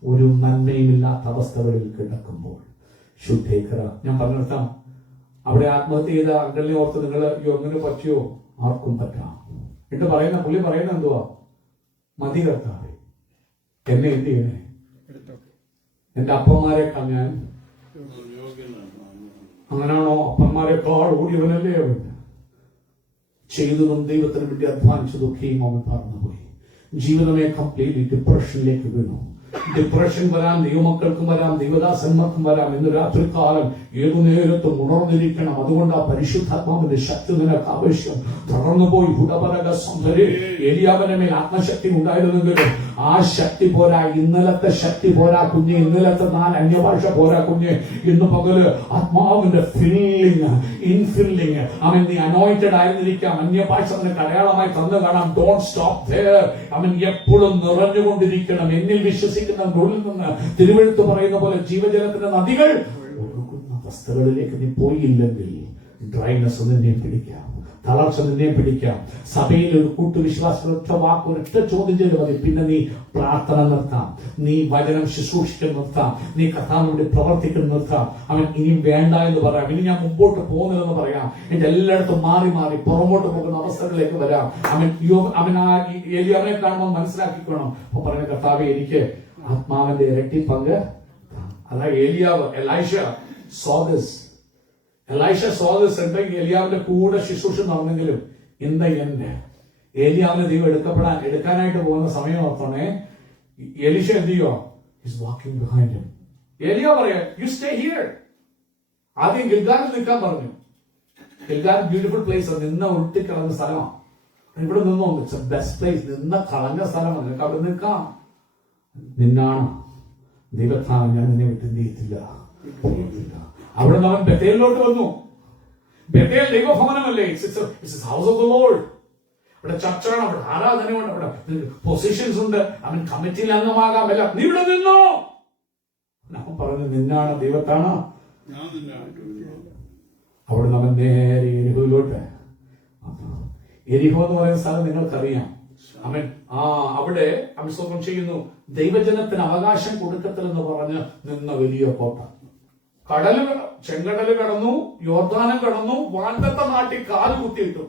ഒരു നന്മയും ഇല്ലാത്ത അവസ്ഥകളിൽ കിടക്കുമ്പോൾ ശുദ്ധീകര. ഞാൻ പറഞ്ഞിട്ടാം, അവിടെ ആത്മഹത്യ ചെയ്ത അങ്കിളിനെ ഓർത്ത് നിങ്ങൾ അങ്ങനെ പറ്റിയോ? ആർക്കും പറ്റാം. എന്നിട്ട് പറയുന്ന പുള്ളി പറയുന്ന എന്തുവാ? മതി കർത്താവേ, എന്നെ എന്ത് ചെയ്യണേ? എന്റെ അപ്പന്മാരെക്കാൾ ഞാൻ അങ്ങനാണോ? അപ്പന്മാരെക്കാൾ ഓടിയവനല്ലേ അവൻ. ചെയ്തതും ദൈവത്തിന് വേണ്ടി അധ്വാനിച്ചതൊക്കെയും അവൻ പറഞ്ഞുപോയി. ജീവിതമേ കംപ്ലീറ്റ്ലി ഡിപ്രഷനിലേക്ക് വീണു. ഡിപ്രഷൻ വരാം, ദൈവമക്കൾക്കും വരാം, ദൈവദാസന്മാർക്കും വരാം. ഇന്ന് രാത്രികാലം ഏതു നേരത്തും ഉണർന്നിരിക്കണം. അതുകൊണ്ട് ആ പരിശുദ്ധാത്മാവിന്റെ ശക്തി നിനക്ക് ആവശ്യം. തുടർന്നു പോയി ഹുടപരക സുന്ദരി ഏലിയാവിന്റെ മേൽ ആത്മശക്തി ഉണ്ടായിരുന്നെങ്കിലും ആ ശക്തി പോരാ. ഇന്നലത്തെ ശക്തി പോരാ കുഞ്ഞ്, ഇന്നലത്തെ 4 അന്യഭാഷ പോരാ കുഞ്ഞ്. ഇന്ന് പകല് ആത്മാവിന്റെ ഫില്ലിങ്, ഇൻഫില്ലിങ്. അവൻ നീ അനോയിന്റഡ് ആയിരുന്നിരിക്കാം, അന്യഭാഷ നിനക്ക് അടയാളമായി തന്നു കാണാം. Don't stop there. അവൻ എപ്പോഴും നിറഞ്ഞുകൊണ്ടിരിക്കണം. എന്നിൽ വിശ്വസിക്കുന്ന ഉള്ളിൽ നിന്ന് തിരുവെഴുത്ത് പറയുന്ന പോലെ ജീവജലത്തിന്റെ നദികൾ ഒഴുകുന്ന അവസ്ഥകളിലേക്ക് നീ പോയില്ലെങ്കിൽ ഡ്രൈനെസ് നിന്നെ പിടിക്കാം, തളർച്ച നിന്നെ പിടിക്കാം. സഭയിൽ ഒരു കൂട്ടുവിശ്വാസം ഒറ്റ വാക്ക്, ഒരൊറ്റ ചോദ്യം ചെയ്ത് മതി. പിന്നെ നീ പ്രാർത്ഥന നിർത്താം, നീ വചനം ശുശ്രൂഷിക്കാൻ നിർത്താം, നീ കർത്താവിനോട് പ്രവർത്തിക്കാൻ നിർത്താം. അവൻ ഇനിയും വേണ്ട എന്ന് പറയാം, ഇനി ഞാൻ മുമ്പോട്ട് പോകുന്നില്ലെന്ന് പറയാം. എന്റെ എല്ലായിടത്തും മാറി മാറി പുറമോട്ട് പോകുന്ന അവസ്ഥകളിലേക്ക് വരാം. അവൻ ആ ഏലിയാവിനെ കാണുമ്പോൾ മനസ്സിലാക്കിക്കണം. അപ്പൊ പറയുന്ന കർത്താവേ, എനിക്ക് ആത്മാവിന്റെ ഇരട്ടി പങ്ക്. അതാ ഏലിയാവ്, എലൈഷ സോദസ് ഉണ്ടെങ്കിൽ എലിയാവിന്റെ കൂടെ ശുശ്രൂഷ നടന്നെങ്കിലും ഇന്ന് എന്റെ ഏലിയാവിനെ ദൈവം എടുക്കാനായിട്ട് പോകുന്ന സമയം ഓർത്തണേ. എലീഷ എന്ത് ചെയ്യോ? Is walking behind him. ഏലിയ പറയാ, യു സ്റ്റേ ഹിയർ. ആദ്യം ഗിൽഗാലിൽ നിൽക്കാൻ പറഞ്ഞു. ഗിൽഗാൽ ബ്യൂട്ടിഫുൾ പ്ലേസ്, നിന്ന ഒട്ടിക്കളഞ്ഞ സ്ഥലമാണ്. ഇവിടെ നിന്നോ, ഇറ്റ്സ് എ ബെസ്റ്റ് പ്ലേസ്. നിന്ന കളഞ്ഞ സ്ഥലമാണ്, നിനക്ക് അവിടെ നിൽക്കാം. നിന്നാണ് ദൈവത്താണ്, ഞാൻ നിന്നെ വിട്ട് എന്ത് ചെയ്യത്തില്ല. അവിടെ നിന്ന് അവൻ ബെത്തേലിലോട്ട് വന്നു. ബെത്തേൽ ദൈവഭവനമല്ലേ? It's house of the lord. അവിടെ ചർച്ചാണ്, അവിടെ ആരാധനയുണ്ട്, അവിടെ പൊസിഷൻസ് ഉണ്ട്. അവൻ കമ്മിറ്റിയിൽ അംഗമാകാം, എല്ലാം. നീ ഇവിടെ നിന്നോ? അവൻ പറഞ്ഞു, നിന്നാണ് ദൈവത്താണ്. അവിടെ നിന്ന് അവൻ നേരെ എരിഹോയിലോട്ട്. എരിഹോ എന്ന് പറയുന്ന സ്ഥലം നിങ്ങൾക്കറിയാം. അവൻ അവിടെ അഭിഷേകം ചെയ്യുന്നു. ദൈവജനത്തിന് അവകാശം കൊടുക്കത്തില്ലെന്ന് പറഞ്ഞ് നിന്ന വലിയ കോട്ട. ചെങ്കടല് കടന്നു, യോർദാനം കടന്നു, വാഗ്ദത്ത നാട്ടിൽ കാലുകുത്തിയിട്ടു.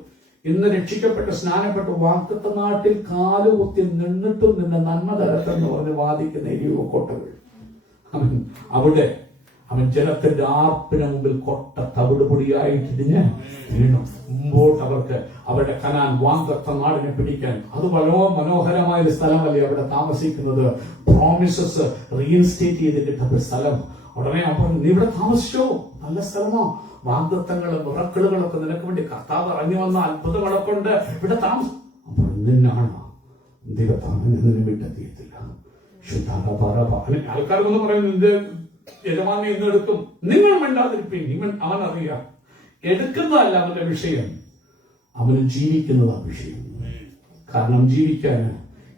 ഇന്ന് രക്ഷിക്കപ്പെട്ട് സ്നാനപ്പെട്ട് വാഗ്ദത്ത നാട്ടിൽ കാലുകുത്തി നിന്നിട്ടും നിന്റെ നന്മ തരത്തെന്ന് പറഞ്ഞ് വാദിക്കുന്ന എരിയോ കോട്ടകൾ. അവിടെ അവൻ ജലത്തിന്റെ ആർപ്പിന് മുമ്പിൽ കൊട്ട തവിടുപൊടിയായി തിരിഞ്ഞ് വീണു. മുമ്പോട്ട് അവർക്ക് അവരുടെ കനാൻ വാഗ്ദത്ത നാടിനെ പിടിക്കാൻ. അത് വളരെ മനോഹരമായ ഒരു സ്ഥലമല്ലേ അവിടെ താമസിക്കുന്നത്. പ്രോമിസസ് റീഇൻസ്റ്റേറ്റ് ചെയ്ത് കിട്ടുന്ന സ്ഥലം. ഉടനെ അപ്പോൾ നീ ഇവിടെ താമസിച്ചോ? നല്ല സ്ഥലമോ? വാഗ്ദത്തങ്ങളും മിറക്കിളുകളൊക്കെ നിനക്ക് വേണ്ടി കർത്താവ് ഇറങ്ങി വന്ന അത്ഭുതങ്ങളൊക്കെ ഉണ്ട്. ഇവിടെ താമസം. അപ്പോൾ നിന്നാണ് ദൈവത്താണ്, നിന്നെ വിട്ടെത്തിയത്തില്ല. ആൾക്കാരൊന്നും പറയുന്നത് യജമാനെ ഇന്ന് എടുക്കും. നിങ്ങൾ മിണ്ടാതിരിപ്പീൻ. അവൻ അറിയാം, എടുക്കുന്നതല്ല അവന്റെ വിഷയം, അവന് ജീവിക്കുന്നതാണ് വിഷയം. കാരണം ജീവിക്കാൻ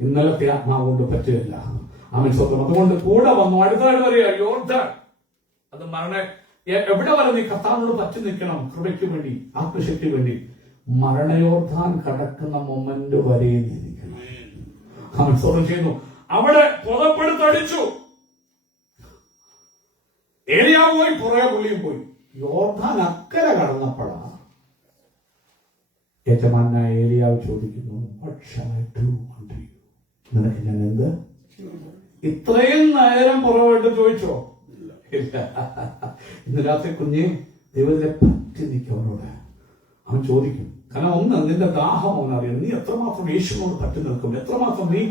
ഇന്നലത്തെ ആത്മാവ് കൊണ്ട് പറ്റുകയില്ല. അവൻ സ്വന്തം അതുകൊണ്ട് കൂടെ വന്നു. അടുത്തായിട്ട് പറയാ യോർദാൻ. അത് എവിടെ വരെ നീ കർത്താവിനോട് പറ്റി നിൽക്കണം, കൃപയ്ക്ക് വേണ്ടി, ആത്മശക്തി വേണ്ടി. മരണയോർദാൻ കടക്കുന്ന മൊമെന്റ് വരെ നീ നിൽക്കണം. അവൻ സ്വന്തം ചെയ്യുന്നു. അവിടെ പുതപ്പെടുത്തടിച്ചു. ഏലിയാ പോയി, പുറകെ പുള്ളിയും പോയി. യോർദാൻ അക്കരെ കടന്നപ്പോഴാ യജമാനായ ഏലിയാവ് ചോദിക്കുന്നു, what shall I do unto you? നിനക്ക് ഞാൻ എന്ത്? ഇത്രയും നേരം പുറകോട്ട് ചോദിച്ചോ? ഇല്ല. ഇന്ന് രാത്രി കുഞ്ഞെ ദൈവത്തിനെ പറ്റി നിൽക്കവനോട് അവൻ ചോദിക്കും. കാരണം ഒന്ന്, നിന്റെ ദാഹം അവനറിയാം. നീ എത്രമാത്രം യേശുവിനോട് പറ്റി നിൽക്കും, എത്രമാത്രം നീ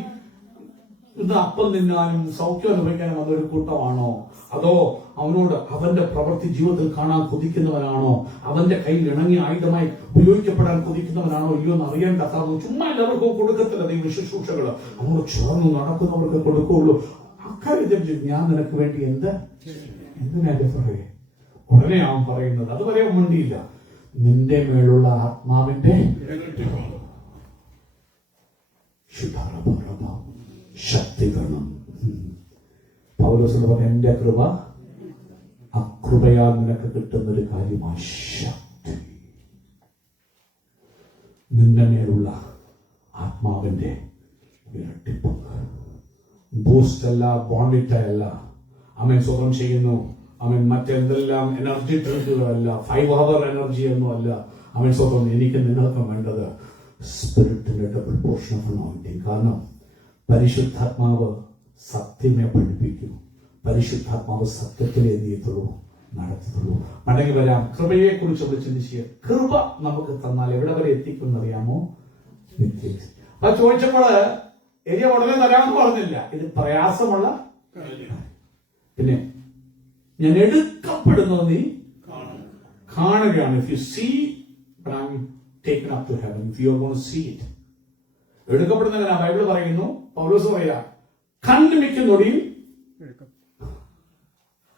ഇന്ന് അപ്പം തിന്നാനും സൗഖ്യം അനുഭവിക്കാനും അതൊരു കൂട്ടമാണോ, അതോ അവനോട് അവന്റെ പ്രവൃത്തി ജീവിതത്തിൽ കാണാൻ കൊതിക്കുന്നവനാണോ, അവന്റെ കയ്യിൽ ഇണങ്ങിയ ആയുധമായി ഉപയോഗിക്കപ്പെടാൻ കൊതിക്കുന്നവനാണോ ഇല്ലയോ എന്ന് അറിയാൻ കത്താവുന്നു. ചുമ്മാ എല്ലാവർക്കും കൊടുക്കത്തില്ല ദൈവ ശുശ്രൂഷകള്. അവനോട് ചേർന്ന് നടക്കുന്നവർക്ക് കൊടുക്കുകയുള്ളൂ. അക്കാര്യത്തിൽ ഞാൻ നിനക്ക് വേണ്ടി എന്തിനാ പറയേ? ഉടനെ അവൻ പറയുന്നത്, അതുവരെ വേണ്ടിയില്ല, നിന്റെ മേലുള്ള ആത്മാവിന്റെ ശക്തി വേണം. പൗലോസ് പറഞ്ഞ എന്റെ കൃപ അകൃപയാൽ നിനക്ക് കിട്ടുന്നൊരു കാര്യമാണ് ശക്തി. നിന്റെ മേലുള്ള ആത്മാവിന്റെ ഇരട്ടിപ്പ്. ബൂസ്റ്റ് അല്ല, ബോൺവിറ്റ അല്ല, അവൻ സ്വതം ചെയ്യുന്നു, അവൻ മറ്റെന്തെല്ലാം എനർജി ഡ്രിങ്കുകളല്ല, 5 hour എനർജി ഒന്നും അല്ല. അവൻ സ്വതം എനിക്ക് നിങ്ങൾക്കും വേണ്ടത് സ്പിരിറ്റിന്റെ ഡബിൾ പോർഷൻ ഓഫ് അനോയിന്റിങ്. കാരണം പരിശുദ്ധാത്മാവ് സത്യമേ പഠിപ്പിക്കൂ. പരിശുദ്ധാത്മാവ് സത്യത്തിലേ എന്ത് ചെയ്യത്തുള്ളൂ, നടത്തത്തുള്ളൂ. മടങ്ങി വരാം. കൃപയെ കുറിച്ച് നമ്മൾ ചിന്തിക്കുക. കൃപ നമുക്ക് തന്നാൽ എവിടെ വരെ എത്തിക്കുമെന്നറിയാമോ? നിത്യ. അപ്പൊ ചോദിച്ചപ്പോൾ എനിക്ക് ഉടനെ തരാമെന്ന് പറഞ്ഞില്ല. ഇത് പ്രയാസമുള്ള. പിന്നെ ഞാൻ എടുക്കപ്പെടുന്നത് നീ കാണുകയാണ്. If you see when I'm taken up to heaven, if you are going to see it. എടുക്കപ്പെടുന്നതിനാ ബൈബിൾ പറയുന്നു, പൗലോസ് പറയാ, കണ്ണിമിക്കുന്നൊടിയിൽ.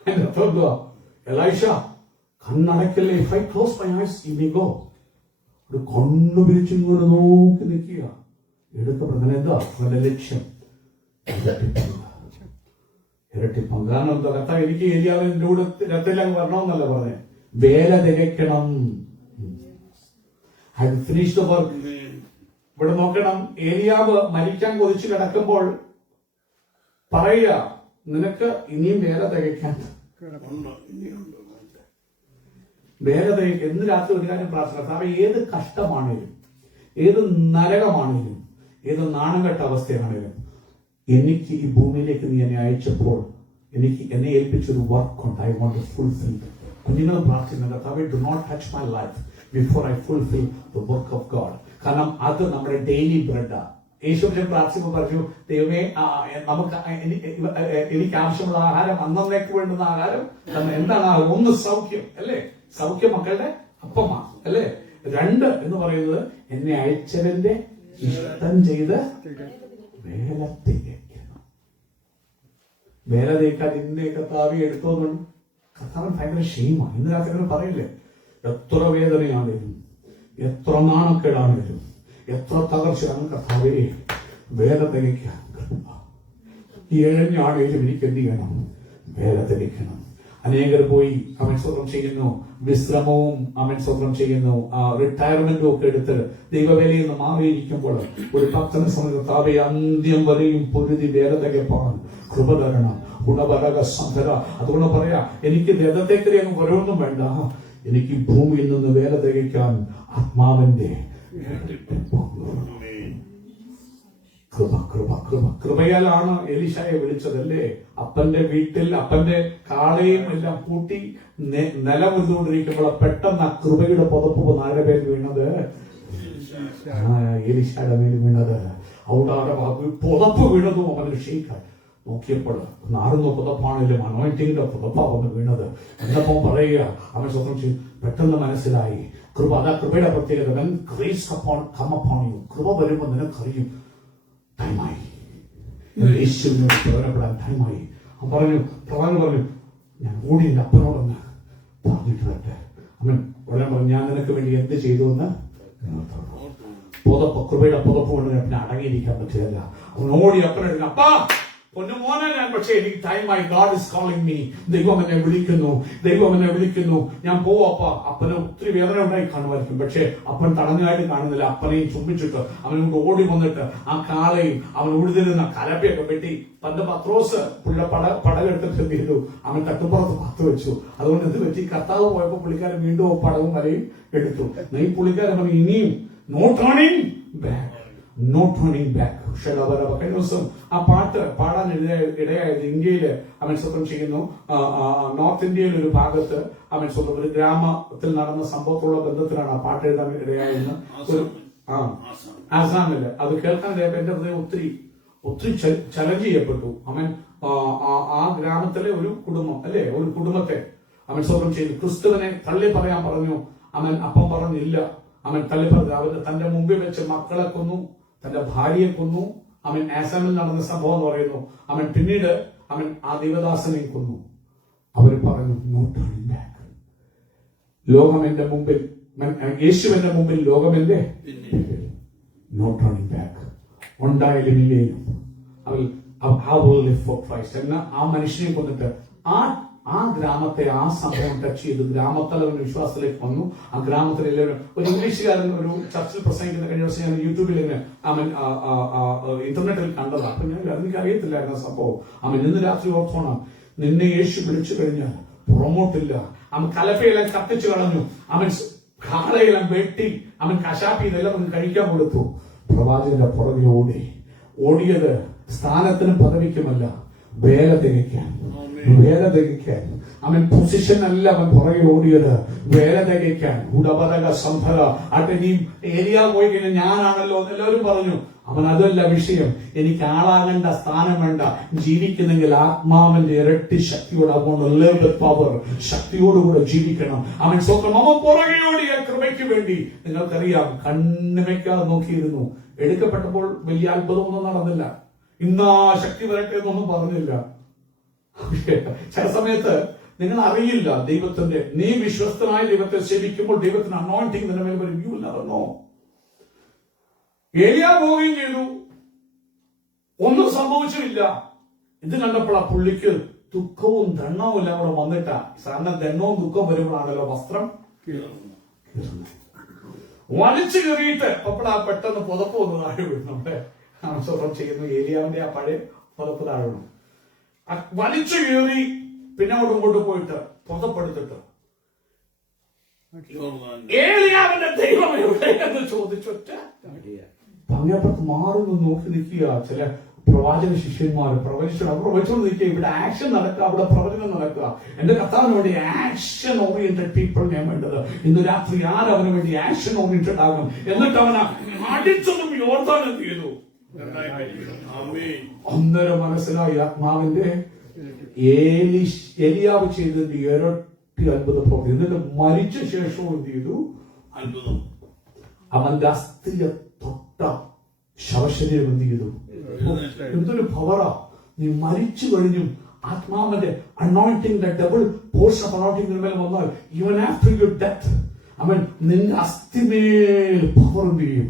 അതിന്റെ അർത്ഥം എന്തുവാ? എലൈഷ കണ്ണടക്കല്ലേ, if I close my eyes you may go. ഒരു കണ്ണു പിരിച്ചു ഇങ്ങനെ നോക്കി നിൽക്കുക. എടുക്കപ്പെടുന്ന എന്താ? അവന്റെ ലക്ഷ്യം ഇരട്ടിപ്പം. കാരണം എന്താ? കർത്താ എനിക്ക് ഏലിയാവിന്റെ കൂടെ രത്തിലങ്ങ് വരണമെന്നല്ല പറഞ്ഞേ, വേല തികയ്ക്കണം. Finish the work. ഇവിടെ നോക്കണം, ഏലിയാവ് മരിക്കാൻ കൊതിച്ചു കിടക്കുമ്പോൾ പറയുക, നിനക്ക് ഇനിയും വേല തികയ്ക്കാൻ. വേല തികയ്ക്കുക. എന്ന് രാത്രി ഒരു കാര്യം പ്രാർത്ഥന, ഏത് കഷ്ടമാണേലും, ഏത് നരകമാണേലും, ഏത് നാണംകെട്ട അവസ്ഥയാണേലും, എനിക്ക് ഈ ഭൂമിയിലേക്ക് നീ എന്നെ അയച്ചപ്പോൾ എനിക്ക് എന്നെ ഏൽപ്പിച്ചൊരു വർക്കുണ്ട്. I want to fulfil. കുഞ്ഞുങ്ങൾ പ്രാർത്ഥിക്കുന്നത്, കർത്താവേ do not touch my life before I fulfil the work of God. കാരണം അത് നമ്മുടെ ഡെയിലി ബ്രെഡാ. യേശുവിനെ പ്രാർത്ഥിക്കുമ്പോൾ പറഞ്ഞു, ദൈവമേ നമുക്ക് എനിക്ക് ആവശ്യമുള്ള ആഹാരം, അന്നേക്ക് വേണ്ടുന്ന ആഹാരം എന്താണ്? ഒന്ന് സൗഖ്യം അല്ലേ? സൗഖ്യം മക്കളുടെ അപ്പമാ അല്ലേ? 2 എന്ന് പറയുന്നത് എന്നെ അയച്ചവന്റെ ഇഷ്ടം ചെയ്ത് വേല തികയ്ക്കണം. വേല തേക്കാൻ ഇന്നേ കർത്താവി എടുത്തോന്നുണ്ട്. കർത്താവൻ ഭയങ്കര ക്ഷീമാണ്. ഇന്ന് രാത്രി പറയില്ലേ, എത്ര വേദനയാണേലും, എത്ര നാണക്കേടാണേലും, എത്ര തകർച്ചയാണ്, കർത്താവേ വേല തികയ്ക്കാൻ. ഇഴഞ്ഞാണേലും എനിക്ക് എന്ത് ചെയ്യണം? വേല തികയ്ക്കണം. അനേകർ പോയി അവൻ സ്വന്തം ചെയ്യുന്നു, വിശ്രമവും അവൻ സ്വന്തം ചെയ്യുന്നു, റിട്ടയർമെന്റും ഒക്കെ എടുത്ത് ദൈവവേലയിൽ നിന്ന് മാറിയിരിക്കുമ്പോൾ ഒരു ഭക്തനെ സംബന്ധിച്ച് അന്ത്യം വരെയും പൊരുതി വേല തികപ്പാണ്. കൃപ തരണം. ഗുണപരക സന്ധര. അതുകൊണ്ട് പറയാ, എനിക്ക് രഥത്തേക്കറി അങ്ങ് ഓരോന്നും വേണ്ട, എനിക്ക് ഭൂമിയിൽ നിന്ന് വേല തികയ്ക്കാൻ ആത്മാവിന്റെ കൃപ കൃപ കൃപ. കൃപയാലാണ് എലീശായെ വിളിച്ചതല്ലേ? അപ്പന്റെ വീട്ടിൽ അപ്പന്റെ കാളയും എല്ലാം കൂട്ടി നിലം ഉരുന്നുകൊണ്ടിരിക്കുമ്പോൾ പെട്ടെന്ന് ആ കൃപയുടെ പുതപ്പ് നാല് പേര് വീണത്, എലീശായുടെ മേൽ വീണത്. അവിടെ പുതപ്പ് വീണതും അവന് ഷെയ്ക്കായി നോക്കിയപ്പോൾ നാറുന്ന പുതപ്പാണെങ്കിലും അനോയിന്റിങ്ങിന്റെ പുതപ്പാണ് അവന് വീണത്. എന്നപ്പോ പറയുക, അവൻ സ്വന്തം പെട്ടെന്ന് മനസ്സിലായി കൃപ. അതാ കൃപയുടെ പ്രത്യേകത. കൃപ വരുമ്പോൾ നിനക്കറിയും ടൈമായി, യേശുവിനോട് പ്രധാനപ്പെടാൻ ടൈമായി. അവൻ പറഞ്ഞു, ഞാൻ ഓടി എന്റെ അപ്പനോടൊന്ന് പറഞ്ഞിട്ട് വരട്ടെ. അവൻ ഉടനെ പറഞ്ഞു, ഞാൻ നിനക്ക് വേണ്ടി എന്ത് ചെയ്തു എന്ന് പുതപ്പ്, കൃപയുടെ പുതപ്പ് കൊണ്ട് പിന്നെ അടങ്ങിയിരിക്കാൻ പറ്റില്ല. അവൻ ഓടി അപ്പനെടുക്കും, അപ്പാ പൊന്നുമോനെ ഞാൻ, പക്ഷേ എനിക്ക് ടൈമായി, ഗാഡ് ഇസ് കോളിംഗ് മീ, ദൈവം എന്നെ വിളിക്കുന്നു, ഞാൻ പോവാപ്പ. അപ്പന് ഒത്തിരി വേദന ഉണ്ടായി കാണുമായിരിക്കും, പക്ഷെ അപ്പൻ തടഞ്ഞായിട്ട് കാണുന്നില്ല. അപ്പനെയും ചുംബിച്ചിട്ട് അവനോട് ഓടി വന്നിട്ട് ആ കാളയും അവൻ ഉഴുതിരുന്ന കലപ്പയൊക്കെ വെട്ടി പണ്ട് പത്രോസ് പുള്ള പടകെടുത്തിട്ട് എന്ത് ചെയ്തു, അവൻ തട്ടുപുറത്ത് പാത്തു വെച്ചു. അതുകൊണ്ട് എന്ത് പറ്റി, കർത്താവ് പോയപ്പോ പുള്ളിക്കാരൻ വീണ്ടും പടവും വലയും എടുത്തു. ഈ പുള്ളിക്കാരൻ പറഞ്ഞു, ഇനിയും നോ ടേണിംഗ് ബാക്ക്. കഴിഞ്ഞ ദിവസം ആ പാട്ട് പാടാൻ ഇടയായത് ഇന്ത്യയില് അവൻ സ്വന്തം ചെയ്യുന്നു. നോർത്ത് ഇന്ത്യയിൽ ഒരു ഭാഗത്ത് അവൻ സ്വന്തം ഒരു ഗ്രാമത്തിൽ നടന്ന സംഭവത്തിലുള്ള ബന്ധത്തിലാണ് ആ പാട്ട് എഴുതാൻ ഇടയായെന്ന്. ഒരു ആസാമില് അത് കേൾക്കാൻ ഇടയായപ്പോ എന്റെ ഹൃദയം ഒത്തിരി ചലഞ്ച് ചെയ്യപ്പെട്ടു. അവൻ ആ ഗ്രാമത്തിലെ ഒരു കുടുംബം അല്ലെ, ഒരു കുടുംബത്തെ അവൻ സ്വന്തം ചെയ്തു. ക്രിസ്തുവിനെ തള്ളി പറയാൻ പറഞ്ഞു. അവൻ അപ്പം പറഞ്ഞില്ല. അവൻ തള്ളി പറഞ്ഞു. അവന് തന്റെ മുമ്പിൽ വെച്ച് മക്കളെ കൊന്നു, തന്റെ ഭാര്യയെ കൊന്നു. അവൻ ആസാമിൽ നടന്ന സംഭവം എന്ന് പറയുന്നു. അവൻ പിന്നീട് ആ ദേവദാസനെ കൊന്നു. അവർ പറഞ്ഞു, നോ ടേണിംഗ് ബാക്ക്. ലോകം എന്റെ മുമ്പിൽ, യേശുവിന്റെ മുമ്പിൽ ലോകം എന്റെ, നോ ടേണിംഗ് ബാക്ക്. ഉണ്ടായാലും ഇല്ലേലും എന്ന ആ മനുഷ്യനെ കൊന്നിട്ട് ആ ഗ്രാമത്തെ ആ സംഭവം ടച്ച് ചെയ്തു. ഗ്രാമത്തലവൻ വിശ്വാസത്തിലേക്ക് വന്നു. ആ ഗ്രാമത്തിൽ എല്ലാവരും, ഒരു ഇംഗ്ലീഷുകാരൻ ഒരു ചർച്ചിൽ പ്രസംഗിക്കുന്ന കഴിഞ്ഞ ദിവസം ഞാൻ യൂട്യൂബിൽ ഇന്റർനെറ്റിൽ കണ്ടതാണ്. അപ്പൊ എനിക്ക് അറിയത്തില്ലായിരുന്നു സംഭവം. ഇന്ന് രാത്രി ഓർത്തോണം, നിന്നെ യേശു വിളിച്ചു കഴിഞ്ഞാൽ പുറമോട്ടില്ല. കലപ്പയെല്ലാം കത്തിച്ചു കളഞ്ഞു. കാളയെല്ലാം വെട്ടി കശാപ്പി ഇതെല്ലാം കഴിക്കാൻ കൊടുത്തു. പ്രവാചകന്റെ പുറകെ ഓടിയത് സ്ഥാനത്തിനും പദവിക്കുമല്ല, വേല തികയ്ക്കാൻ. പൊസിഷൻ അല്ല അവൻ പുറകെ ഓടിയത്, വേല തികയ്ക്കാൻ. ഉടപതക സംഭര അട്ടനിയും ഏരിയ പോയി കഴിഞ്ഞാൽ ഞാനാണല്ലോ എല്ലാവരും പറഞ്ഞു. അതല്ല വിഷയം. എനിക്ക് ആളാകേണ്ട, സ്ഥാനം വേണ്ട. ജീവിക്കുന്നെങ്കിൽ ആത്മാവിന്റെ ഇരട്ടി ശക്തിയോട്, അതുകൊണ്ട് പവർ ശക്തിയോടുകൂടെ ജീവിക്കണം. സ്വന്തം പുറകെ ഓടിയ കൃപയ്ക്ക് വേണ്ടി. നിങ്ങൾക്കറിയാം, കണ്ണുമയ്ക്കാതെ നോക്കിയിരുന്നു. എടുക്കപ്പെട്ടപ്പോൾ വലിയ അത്ഭുതമൊന്നും നടന്നില്ല. ഇന്നാ ശക്തി വരട്ടെ എന്നൊന്നും പറഞ്ഞില്ല. ചില സമയത്ത് നിങ്ങൾ അറിയില്ല ദൈവത്തിന്റെ, നീ വിശ്വസ്തനായ ദൈവത്തെ സേവിക്കുമ്പോൾ ദൈവത്തിന് അനോയിന്റിംഗ് നിന്റെ മേൽ വരും. You will never know. ഏലിയാ പോവുകയും ചെയ്തു, ഒന്നും സംഭവിച്ചില്ല. ഇത് കണ്ടപ്പോൾ ആ പുള്ളിക്ക് ദുഃഖവും ദണ്ണവും എല്ലാം കൂടെ വന്നിട്ടാ. സാധാരണ ദണ്ണവും ദുഃഖവും വരുമ്പോഴാണല്ലോ വസ്ത്രം വലിച്ചു കയറിയിട്ട് അപ്പോഴാ പെട്ടെന്ന് പുതപ്പ് ഒന്ന് താഴെ വീഴും. നമ്മുടെ സ്വന്തം ചെയ്യുന്നു ഏലിയാവിന്റെ ആ പഴയ പുതപ്പ് താഴെ വീണു. വലിച്ചു കയറി പിന്നെ അങ്ങോട്ട് പോയിട്ട് പുതപ്പെടുത്തിട്ട്, ഏലിയാവിന്റെ ദൈവം എവിടെ എന്ന് ചോദിച്ചൊറ്റ അങ്ങേപ്പുറത്ത് മാറി നോക്കി നിൽക്കുക. ചില പ്രവാചക ശിഷ്യന്മാർ പ്രവചിച്ചോണ്ട് നിൽക്കുക. ഇവിടെ ആക്ഷൻ നടക്കുക, അവിടെ പ്രവചനം നടക്കുക. എന്റെ കർത്താവിന് വേണ്ടി ആക്ഷൻ ഓറിയന്റഡ് പീപ്പിൾ ഞാൻ വേണ്ടത്. ഇന്ന് രാത്രി ആരവന് വേണ്ടി ആക്ഷൻ ഓറിയന്റഡ് ആകും. എന്നിട്ട് അവൻ അടിച്ചതും യോർദാൻ എന്ത് ചെയ്തു? അന്നേരം മനസ്സിലായി ആത്മാവിന്റെ എലിയാവ് ചെയ്തതിന്റെ ഇരട്ടി അത്ഭുത പ്രവൃത്തി. എന്നിട്ട് മരിച്ച ശേഷവും എന്ത് ചെയ്തു? അത്ഭുതം. അവന്റെ അസ്ഥിയെ തൊട്ട ശവശരീരം എന്ത് ചെയ്തു? എന്തൊരു പവറാ! നീ മരിച്ചു കഴിഞ്ഞും ആത്മാവിന്റെ anointing, double portion of anointing മേലെ വന്നാൽ, ഈവൻ ആഫ്റ്റർ യുവർ ഡെത്ത് അവൻ നിന്റെ അസ്ഥിമേൽ പവർ എന്ത് ചെയ്യും?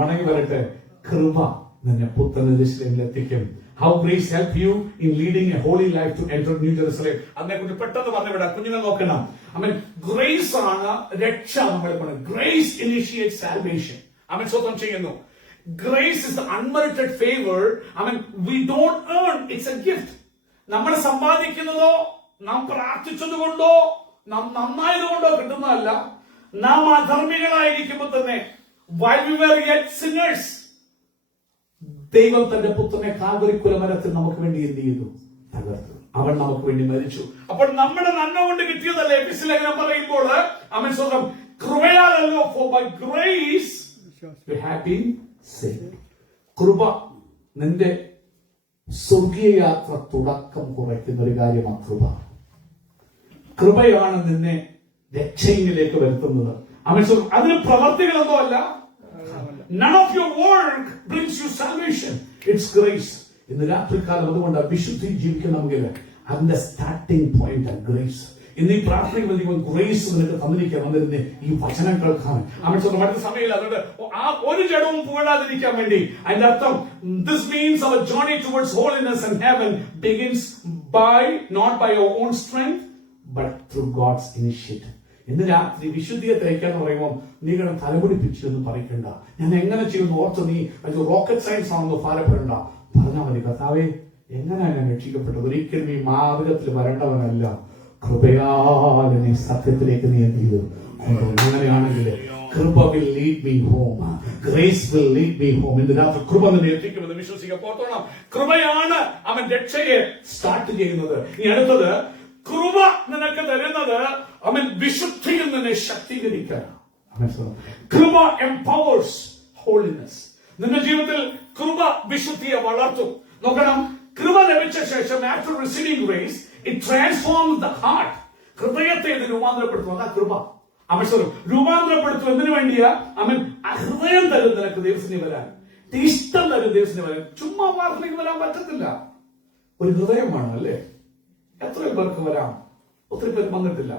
മടങ്ങി വരട്ടെ. കൃപ നിന്നെ പുത്തൻ എത്തിക്കും. How grace help you in leading a holy life to enter New Jerusalem. അതിനെക്കുറിച്ച് പെട്ടെന്ന് പറഞ്ഞുവിടാം. കുഞ്ഞുങ്ങൾ നോക്കണം. ഗ്രേസ് ആണ് രക്ഷ. നമ്മൾ ഗ്രേസ് ഇനിഷ്യേറ്റ് സാൽവേഷൻ. സ്വന്തം ചെയ്യുന്നു. Grace is the unmerited favor. We don't earn. It's a gift. നമ്മൾ സമ്പാദിക്കുന്നതോ നാം പ്രാർത്ഥിച്ചതുകൊണ്ടോ നാം നന്നായതുകൊണ്ടോ കിട്ടുന്നതല്ല. നാം അധർമ്മികളായിരിക്കുമ്പോൾ തന്നെ, while we were yet sinners, ദൈവം തന്റെ പുത്രനെ കാൽവരി കുലമരത്തിൽ നമുക്ക് വേണ്ടി എന്ത് ചെയ്തു? തകർത്തു. അവൻ നമുക്ക് വേണ്ടി മരിച്ചു. അപ്പോൾ നമ്മുടെ നന്മ കൊണ്ട് കിട്ടിയതല്ല. എഫെസ്യ ലേഖനം പറയുമ്പോൾ സ്വന്തം കൃപയാലല്ലോ, for by grace you have been saved. കൃപ നിന്റെ സ്വർഗീയ യാത്ര തുടക്കം കുറയ്ക്കുന്ന ഒരു കാര്യമാണ് കൃപ. കൃപയാണ് നിന്നെ രക്ഷയിലേക്ക് വരുത്തുന്നത്. അതിന് പ്രവർത്തികളൊന്നും അല്ല. None of your work brings you salvation. It's grace. ഇന്ന് രാത്രികാലം അതുകൊണ്ട് വിശുദ്ധി ജീവിക്കണമെങ്കിൽ അതിന്റെ സ്റ്റാർട്ടിംഗ് പോയിന്റ് ഗ്രേസ്. ഇന്ന് ഈ പ്രാർത്ഥനയ്ക്ക് ദൈവം ഗ്രേസ് നിനക്ക് വന്നിരുന്നേ ഈ വചനം കേൾക്കാൻ. മറ്റു സമയമില്ല. അതുകൊണ്ട് ആ ഒരു ജഡവും പുകഴാതിരിക്കാൻ വേണ്ടി അതിന്റെ അർത്ഥം this means our journey towards holiness and heaven begins not by our own strength but through God's initiative. ഇന്ന് രാത്രി വിശുദ്ധിയെ തയ്ക്കാന്ന് പറയുമ്പോൾ നീ കിടന്ന് തലമുടിപ്പിച്ചെന്ന് പറയിക്കണ്ട. ഞാൻ എങ്ങനെ ചെയ്യുന്നു ഓർത്ത് നീ അത് റോക്കറ്റ് സയൻസ് ആണെന്ന് ഭാരപ്പെടണ്ട. പറഞ്ഞാൽ മതി, കർത്താവേ എങ്ങനെയാണ് ഞാൻ രക്ഷിക്കപ്പെട്ടത്? ഒരിക്കലും ഈ മാർഗത്തിൽ വരേണ്ടവനല്ല, കൃപയാൽ നീ സത്യത്തിലേക്ക് നീ എന്ത് ചെയ്തു കൊണ്ടുവന്നു. അങ്ങനെയാണെങ്കിൽ കൃപ will lead me home. Grace will lead me home. ഇന്ന് രാത്രി കൃപ നിന്നെ എത്തിക്കുമെന്ന് വിശ്വസിക്കപ്പോത്തോണം. കൃപയാണ് അവൻ രക്ഷയെ സ്റ്റാർട്ട് ചെയ്യുന്നത്. ഈ അടുത്തത് കൃപ നിനക്ക് തരുന്നത് അവൻ വിശുദ്ധിയിൽ നിന്നെ ശക്തീകരിക്കാൻ. കൃപ എംപവേഴ്സ് ഹോളിനെസ്. നിന്റെ ജീവിതത്തിൽ കൃപ വിശുദ്ധിയെ വളർത്തും. നോക്കണം, കൃപ ലഭിച്ച ശേഷം after receiving grace it transforms the heart. ഹൃദയത്തെ ഇത് രൂപാന്തരപ്പെടുത്തും. അതാ കൃപ. അവസരം രൂപാന്തരപ്പെടുത്തും. എന്തിനു വേണ്ടിയാ? അവൻ ഹൃദയം തരും നിനക്ക് ദൈവത്തിന് വരാൻ, ഇഷ്ടം തരും ദൈവത്തിന് വരാൻ. ചുമ്മാ പ്രാർത്ഥനയ്ക്ക് വരാൻ പറ്റത്തില്ല, ഒരു ഹൃദയമാണ് അല്ലേ? എത്രയും പേർക്ക് വരാം, ഒത്തിരി പേര് വന്നിട്ടില്ല.